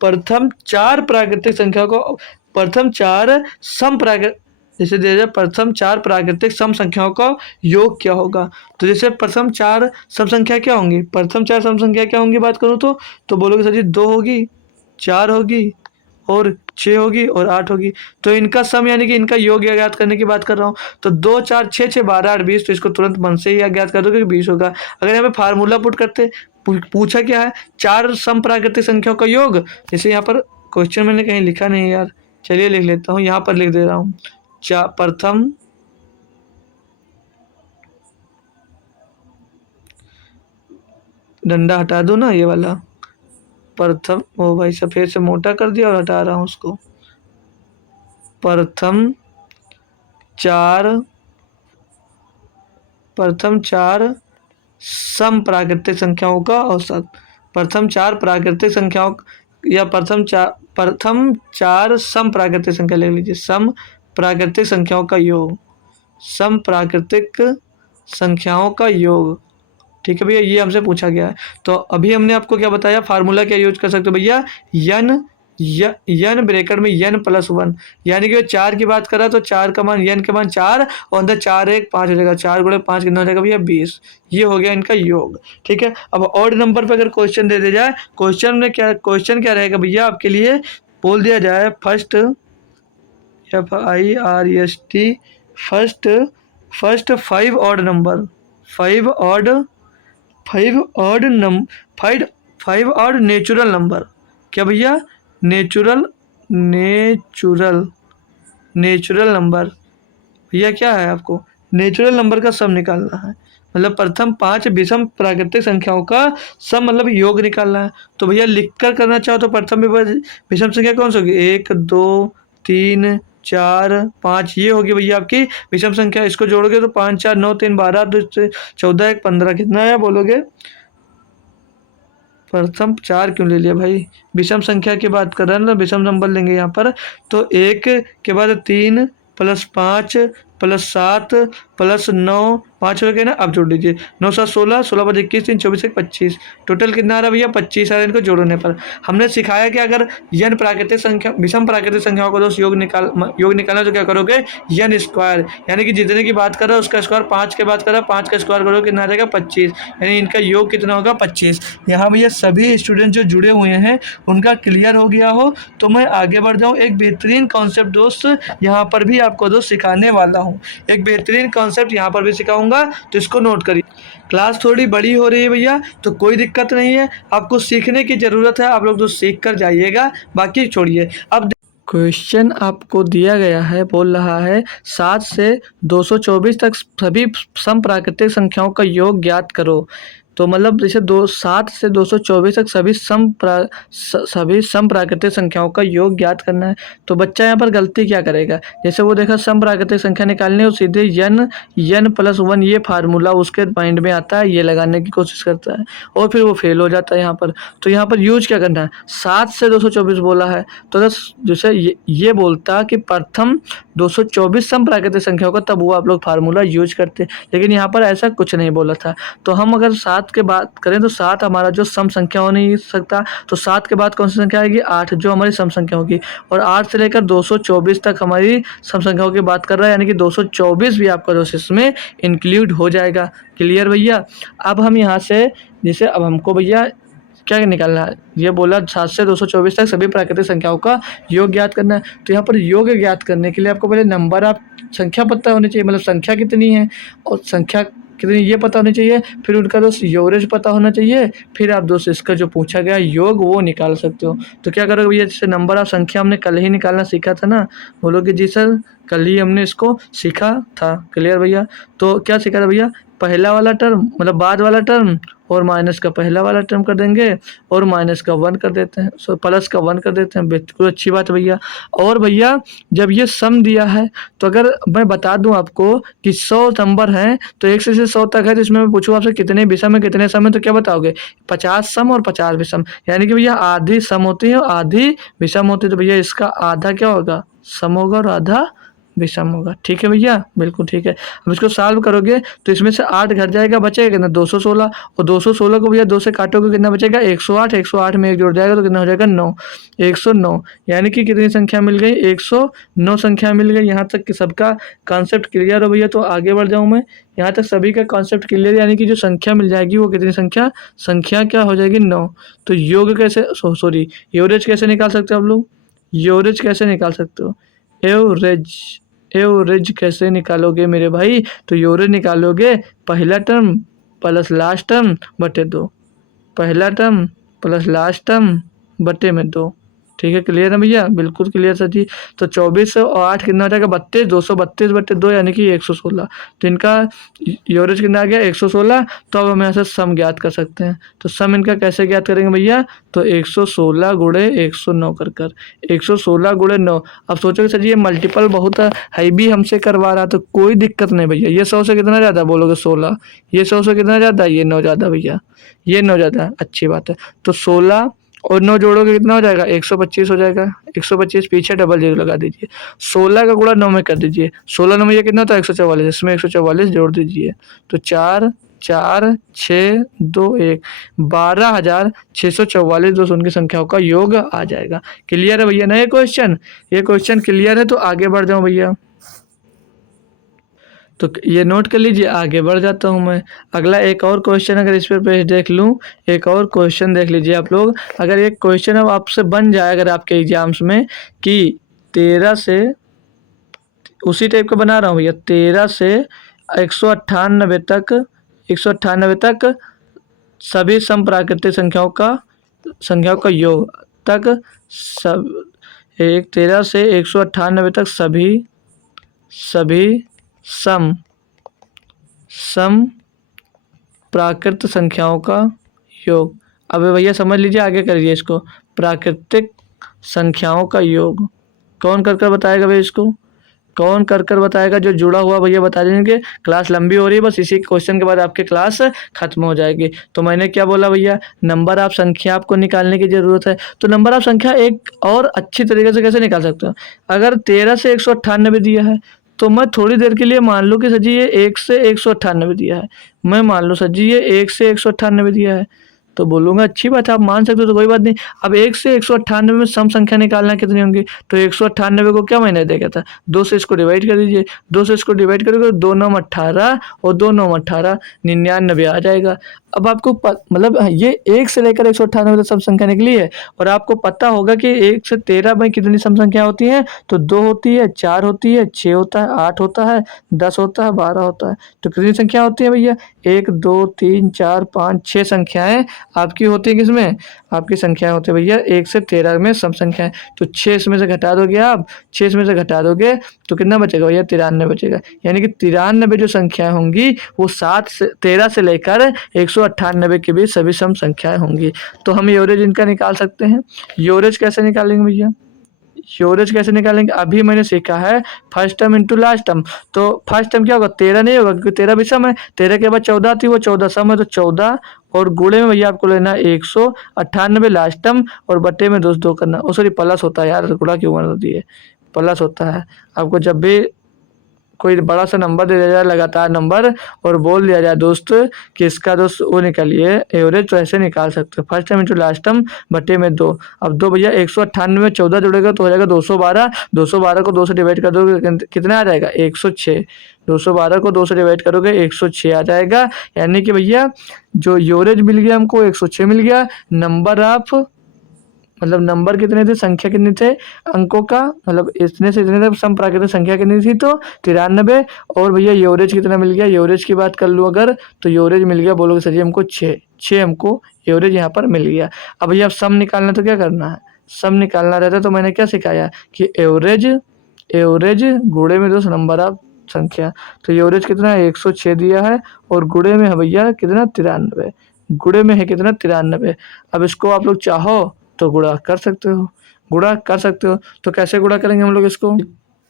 प्रथम चार प्राकृतिक संख्या को, प्रथम चार सम प्राकृतिक, जैसे दिया जाए प्रथम चार प्राकृतिक सम संख्याओं का योग क्या होगा। तो जैसे प्रथम चार सम संख्या क्या होंगी, प्रथम चार सम संख्या क्या होंगी बात करूँ तो बोलोगे सर जी 2 होगी, 4 होगी और 6 होगी और 8 होगी। तो इनका सम यानी कि इनका योग ज्ञात करने की बात कर रहा हूँ। तो 2 4 6 6 12 8 20, तो इसको तुरंत मन से ही ज्ञात कर दो कि 20 होगा। अगर यहाँ पे फार्मूला पुट करते, पूछा क्या है, चार सम प्राकृतिक संख्याओं का योग। जैसे यहाँ पर क्वेश्चन मैंने कहीं लिखा नहीं है यार, चलिए लिख लेता हूँ, यहाँ पर लिख दे रहा हूँ। प्रथम डंडा हटा दो ना ये वाला, प्रथम, ओ भाई सफेद से मोटा कर दिया और हटा रहा हूँ उसको। प्रथम चार, प्रथम चार सम प्राकृतिक संख्याओं का औसत, प्रथम चार प्राकृतिक संख्याओं या प्रथम चार सम प्राकृतिक संख्या ले लीजिए, सम प्राकृतिक संख्याओं का योग, सम प्राकृतिक संख्याओं का योग। ठीक है भैया, ये हमसे पूछा गया है। तो अभी हमने आपको क्या बताया, फार्मूला क्या यूज कर सकते हो भैया, यन ब्रैकेट में n+1, यानी कि 4 की बात कर रहा है तो 4 का मान, n का मान 4 और अंदर 4 1 5 हो जाएगा, 4 गुणे 5 कितना हो जाएगा भैया 20। ये हो गया इनका योग। ठीक है, अब ऑड नंबर पे अगर क्वेश्चन दे दिया जाए, क्वेश्चन क्या रहेगा भैया आपके लिए, बोल दिया जाए first FIRST first 5 odd number, 5 odd 5 odd natural number. क्या भैया, नेचुरल नंबर भैया क्या है, आपको नेचुरल नंबर का सम निकालना है, मतलब प्रथम 5 विषम प्राकृतिक संख्याओं का सम मतलब योग निकालना है। तो भैया लिख कर करना चाहो तो प्रथम विषम संख्या कौन सी होगी, 1 2 3 4 5, ये होगी भैया आपकी विषम संख्या। इसको जोड़ोगे तो 5 4 9 3 12 2 14 1 15, कितना है बोलोगे, प्रथम 4 क्यों ले लिया भाई, विषम संख्या की बात कर रहे हैं ना, विषम नंबर लेंगे यहाँ पर। तो 1 के बाद 3 + 5 + 7 + 9, 5 हो गए ना, अब जोड़ लीजिए, 9 7 16, 16 + 21 3 24 1 25, टोटल कितना आ रहा है भैया 25 आ रहा है। इनको जोड़ने पर हमने सिखाया कि अगर यन प्राकृतिक संख्या विषम प्राकृतिक संख्याओं का दोस्त योग निकालना तो क्या करोगे, यन स्क्वायर, यानी कि जितने की बात कर रहा है उसका स्क्वायर, 5 की बात कर रहा है 5 का स्क्वायर करोगे कितना आ जाएगा 25, यानी इनका योग कितना होगा 25। यहाँ भैया सभी स्टूडेंट जो जुड़े हुए हैं उनका क्लियर हो गया हो तो मैं आगे बढ़ जाऊँ। एक बेहतरीन कॉन्सेप्ट दोस्त यहाँ पर भी आपको दोस्त सिखाने वाला हूँ, एक बेहतरीन कॉन्सेप्ट यहाँ पर भी सिखाऊंगा, तो इसको नोट करिए। क्लास थोड़ी बड़ी हो रही है भैया, तो कोई दिक्कत नहीं है, आपको सीखने की ज़रूरत है, आप लोग तो सीख कर जाइएगा, बाकी छोड़िए। अब क्वेश्चन आपको दिया गया है, बोल रहा है 7 से 224 तक सभी सम प्राकृतिक संख्याओं का योग ज्ञात करो। तो मतलब जैसे 7 से 224 तक सभी सम प्राकृतिक संख्याओं का योग ज्ञात करना है। तो बच्चा यहाँ पर गलती क्या करेगा, जैसे वो देखा सम प्राकृतिक संख्या निकालनी है, सीधे n+1 ये फार्मूला उसके माइंड में आता है, ये लगाने की कोशिश करता है और फिर वो फेल हो जाता है यहाँ पर। तो यहाँ पर यूज क्या करना है, 7 से 224 बोला है तो जैसे ये बोलता कि प्रथम 224 सम प्राकृतिक संख्याओं का, तब वो आप लोग फार्मूला यूज करते, लेकिन यहाँ पर ऐसा कुछ नहीं बोला था। तो हम अगर 7 के बात करें तो 7 हमारा जो सम संख्या हो नहीं सकता, तो 7 के बाद कौन सी संख्या आएगी, 8 जो हमारी सम संख्या होगी, और 8 से लेकर 224 तक हमारी सम संख्याओं की बात कर रहा है, यानी कि 224 भी आपका दोस्त इसमें इंक्लूड हो जाएगा। क्लियर भैया। अब हम यहाँ से जैसे अब हमको भैया क्या निकालना है, ये बोला 7 से 224 तक सभी प्राकृतिक संख्याओं का योग ज्ञात करना है। तो यहाँ पर योग ज्ञात करने के लिए आपको पहले नंबर आप संख्या पता होनी चाहिए, मतलब संख्या कितनी है और संख्या कितनी ये पता होनी चाहिए, फिर उनका दोस्त एवरेज पता होना चाहिए, फिर आप दोस्त इसका जो पूछा गया योग वो निकाल सकते हो। तो क्या करोगे भैया, जैसे नंबर आप संख्या हमने कल ही निकालना सीखा था ना, बोलोगे जी सर कल ही हमने इसको सीखा था। क्लियर भैया। तो क्या सीखा था भैया, पहला वाला टर्म मतलब बाद वाला टर्म और माइनस का पहला वाला टर्म कर देंगे और माइनस का 1 कर देते हैं, सो प्लस का 1 कर देते हैं। बिल्कुल अच्छी बात है भैया। और भैया जब ये सम दिया है तो अगर मैं बता दूं आपको कि 100 नंबर हैं तो 1 से 100 तक है, तो इसमें मैं पूछूं आपसे कितने विषम है कितने सम है, तो क्या बताओगे? 50 सम और 50 विषम, यानी कि भैया आधी सम होती है और आधी विषम होती है, तो भैया इसका आधा क्या होगा? सम होगा और आधा विषम होगा। ठीक है भैया, बिल्कुल ठीक है। अब इसको सॉल्व करोगे तो इसमें से 8 घट जाएगा, बचेगा कितना? 216, और 216 को भैया 2 से काटोगे कितना बचेगा? 108, 108 में 1 जुड़ जाएगा तो कितना हो जाएगा? 9, 109। यानी कि कितनी संख्या मिल गई? 109 संख्या मिल गई। यहाँ तक कि सबका कॉन्सेप्ट क्लियर हो भैया, तो आगे बढ़ जाऊँ मैं। यहाँ तक सभी का कॉन्सेप्ट क्लियर, यानी कि जो संख्या मिल जाएगी वो कितनी संख्या? संख्या क्या हो जाएगी? 9। तो योग कैसे सॉरी एवरेज कैसे निकाल सकते हो आप लोग? एवरेज कैसे निकाल सकते हो? एवरेज एवरेज कैसे निकालोगे मेरे भाई? तो एवरेज निकालोगे पहला टर्म प्लस लास्ट टर्म बटे 2, पहला टर्म प्लस लास्ट टर्म बटे में 2। ठीक है, क्लियर है भैया? बिल्कुल क्लियर सर जी। तो 24 और 8 कितना हो जाएगा? 32, 232 बटे 2 यानी कि 116। तो इनका एवरेज कितना आ गया? 116। तो अब हम यहाँ से सम ज्ञात कर सकते हैं। तो सम इनका कैसे ज्ञात करेंगे भैया? तो 116 गुणे 109 कर 116 गुणे 9। अब सोचोगे सर जी ये मल्टीपल बहुत हैवी हमसे करवा रहा, तो कोई दिक्कत नहीं भैया। ये 100 से कितना ज़्यादा बोलोगे? 16। ये 100 से कितना ज़्यादा? ये 9 ज़्यादा भैया, ये 9 ज़्यादा। अच्छी बात है। तो 16 और 9 जोड़ोगे कितना हो जाएगा? 125 हो जाएगा। 125 पीछे डबल जीरो लगा दीजिए। 16 का गुणा 9 में कर दीजिए। 16 9 में ये कितना होता है? 144। इसमें 144 जोड़ दीजिए तो 4 4 6 2 1 12,644 दोस्तों उनकी संख्याओं का योग आ जाएगा। क्लियर है भैया ना ये क्वेश्चन? ये क्वेश्चन क्लियर है तो आगे बढ़ जाऊँ भैया। तो ये नोट कर लीजिए, आगे बढ़ जाता हूँ मैं। अगला एक और क्वेश्चन अगर इस पर पेज देख लूँ, एक और क्वेश्चन देख लीजिए आप लोग। अगर एक क्वेश्चन अब आपसे बन जाए अगर आपके एग्जाम्स में कि 13 से, उसी टाइप का बना रहा हूँ भैया, 13 से 198 तक 198 तक सभी सम प्राकृतिक संख्याओं का योग तक सब 13 से 198 तक सभी सम प्राकृत संख्याओं का योग। अब भैया समझ लीजिए, आगे करिए इसको। प्राकृतिक संख्याओं का योग कौन कर बताएगा भैया? इसको कौन कर बताएगा? जो जुड़ा हुआ भैया बता देंगे। क्लास लंबी हो रही है, बस इसी क्वेश्चन के बाद आपके क्लास खत्म हो जाएगी। तो मैंने क्या बोला भैया? नंबर ऑफ संख्या आपको निकालने की जरूरत है। तो नंबर ऑफ संख्या एक और अच्छी तरीके से कैसे निकाल सकते हो? अगर 13 से 198 दिया है तो मैं थोड़ी देर के लिए मान लूँ कि सर जी ये 1 से 198 दिया है। मैं मान लूँ सर जी ये 1 से 198 दिया है, तो बोलूँगा अच्छी बात है, आप मान सकते हो तो कोई बात नहीं। अब 1 से 198 में सम संख्या निकालना कितनी होंगी? तो 198 को क्या मैंने देखा था? 2 से इसको डिवाइड कर दीजिए। 2 से इसको डिवाइड करोगे 2 9 18 और 2 9 18 99 आ जाएगा। अब आपको मतलब ये 1 से लेकर 198 तक सब संख्या निकली है, और आपको पता होगा कि 1 से 13 में कितनी सम संख्या होती है? तो 2 होती है, 4 होती है, 6 होता है, 8 होता है, 10 होता है, 12 होता है। तो कितनी संख्या होती है भैया? 1 2 3 4 5 6 संख्याएं आपकी होती है। किसमें? आपकी संख्या होती है भैया 1 से 13 में सम संख्याएं। तो 6 इसमें से घटा दोगे आप, 6 इसमें से घटा दोगे तो कितना बचेगा भैया? 93 बचेगा। यानी कि 93 जो संख्याएं होंगी वो 13 से लेकर 198 के बीच सभी सम संख्याएं होंगी। तो हम एवरेज इनका निकाल सकते हैं। एवरेज कैसे निकालेंगे भैया? एवरेज कैसे निकालेंगे? अभी मैंने सीखा है first term into last term. तो फर्स्ट टर्म क्या होगा? 13 नहीं होगा क्योंकि 13 भी सम है। 13 के बाद 14 थी, वो 14 सम है, तो 14 और गुणे में भैया आपको लेना 198 लास्ट टर्म और बटे में 2 करना। ओ सॉरी प्लस होता है यार, गुणा क्यों कर दी है? प्लस होता है। आपको जब भी कोई बड़ा सा नंबर दे दिया जाए, लगातार नंबर, और बोल दिया जाए दोस्त कि इसका दोस्त वो निकालिए एवरेज, तो ऐसे निकाल सकते हो। First term into last term बटे में 2। अब 2 भैया 198 में 14 जुड़ेगा तो हो जाएगा 212। 212 को 2 से डिवाइड कर दोगे कितना आ जाएगा? 106। 212 को 2 से डिवाइड करोगे 106 आ जाएगा। यानी कि भैया जो एवरेज मिल गया हमको 106 मिल गया। नंबर ऑफ मतलब नंबर कितने थे, संख्या कितनी थे अंकों का, मतलब इतने से इतने थे सम प्राकृतिक संख्या कितनी थी? तो 93। और भैया एवरेज कितना मिल गया? एवरेज की बात कर लूँ अगर तो एवरेज मिल गया, बोलोगे सर जी हमको 6 हमको एवरेज यहाँ पर मिल गया। अब भैया सम निकालना तो क्या करना है? सम निकालना रहता है तो मैंने क्या सिखाया कि एवरेज गुणे में दोस्त नंबर ऑफ संख्या। तो एवरेज कितना है 106 दिया है और गुणे में है भैया कितना 93, गुणे में है कितना 93। अब इसको आप लोग चाहो तो गुणा कर सकते हो, गुणा कर सकते हो। तो कैसे गुणा करेंगे हम लोग इसको,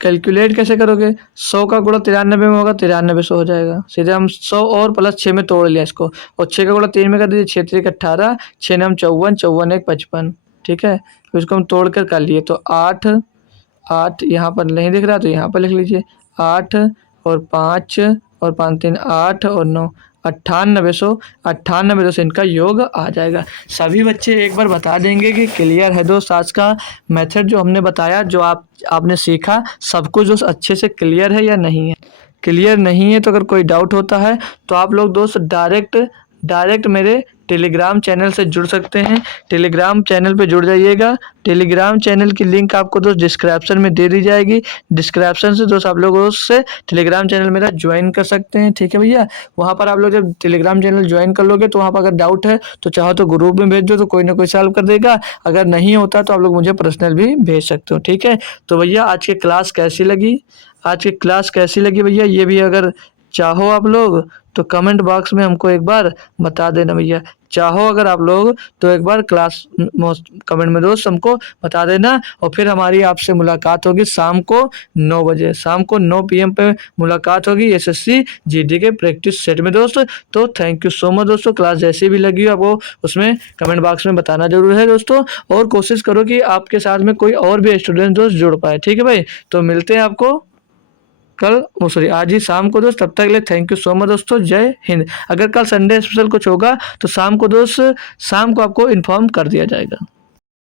कैलकुलेट कैसे करोगे, 100 का गुणा 93 में होगा 93 100 हो जाएगा। सीधे हम 100 और प्लस 6 में तोड़ लिया इसको, और 6 का गुणा 3 में कर दीजिए, 6 3 18, 6 9 54, 54 1 55। ठीक है, तो इसको हम तोड़ कर लिए तो 8 8 यहाँ पर नहीं दिख रहा तो यहाँ पर लिख लीजिए 8 और 5 और 5 3 8 और 9 98 से इनका योग आ जाएगा। सभी बच्चे एक बार बता देंगे कि क्लियर है दोस्त आज का मेथड जो हमने बताया, जो आपने सीखा, सब कुछ दोस्त अच्छे से क्लियर है या नहीं है। क्लियर नहीं है तो अगर कोई डाउट होता है तो आप लोग दोस्त डायरेक्ट मेरे टेलीग्राम चैनल से जुड़ सकते हैं। टेलीग्राम चैनल पे जुड़ जाइएगा। टेलीग्राम चैनल की लिंक आपको दोस्त डिस्क्रिप्शन में दे दी जाएगी। डिस्क्रिप्शन से दोस्त आप लोग उससे टेलीग्राम चैनल मेरा ज्वाइन कर सकते हैं। ठीक है भैया, वहाँ पर आप लोग जब टेलीग्राम चैनल ज्वाइन कर लोगे तो वहाँ पर अगर डाउट है तो चाहो तो ग्रुप में भेज दो, तो कोई ना कोई सॉल्व कर देगा। अगर नहीं होता तो आप लोग मुझे पर्सनल भी भेज सकते हो। ठीक है, तो भैया आज की क्लास कैसी लगी, आज की क्लास कैसी लगी भैया, ये भी अगर चाहो आप लोग तो कमेंट बॉक्स में हमको एक बार बता देना भैया। चाहो अगर आप लोग तो एक बार क्लास कमेंट में दोस्त हमको बता देना, और फिर हमारी आपसे मुलाकात होगी शाम को 9 बजे, शाम को 9 PM पे मुलाकात होगी SSC GD के प्रैक्टिस सेट में दोस्त। तो थैंक यू सो मच दोस्तों। क्लास जैसी भी लगी हो आपको उसमें कमेंट बॉक्स में बताना जरूर है दोस्तों, और कोशिश करो कि आपके साथ में कोई और भी स्टूडेंट दोस्त जुड़ पाए। ठीक है भाई, तो मिलते हैं आपको कल आज ही शाम को दोस्त। तब तक के लिए थैंक यू सो मच दोस्तों, जय हिंद। अगर कल संडे स्पेशल कुछ होगा तो शाम को दोस्त, शाम को आपको इन्फॉर्म कर दिया जाएगा।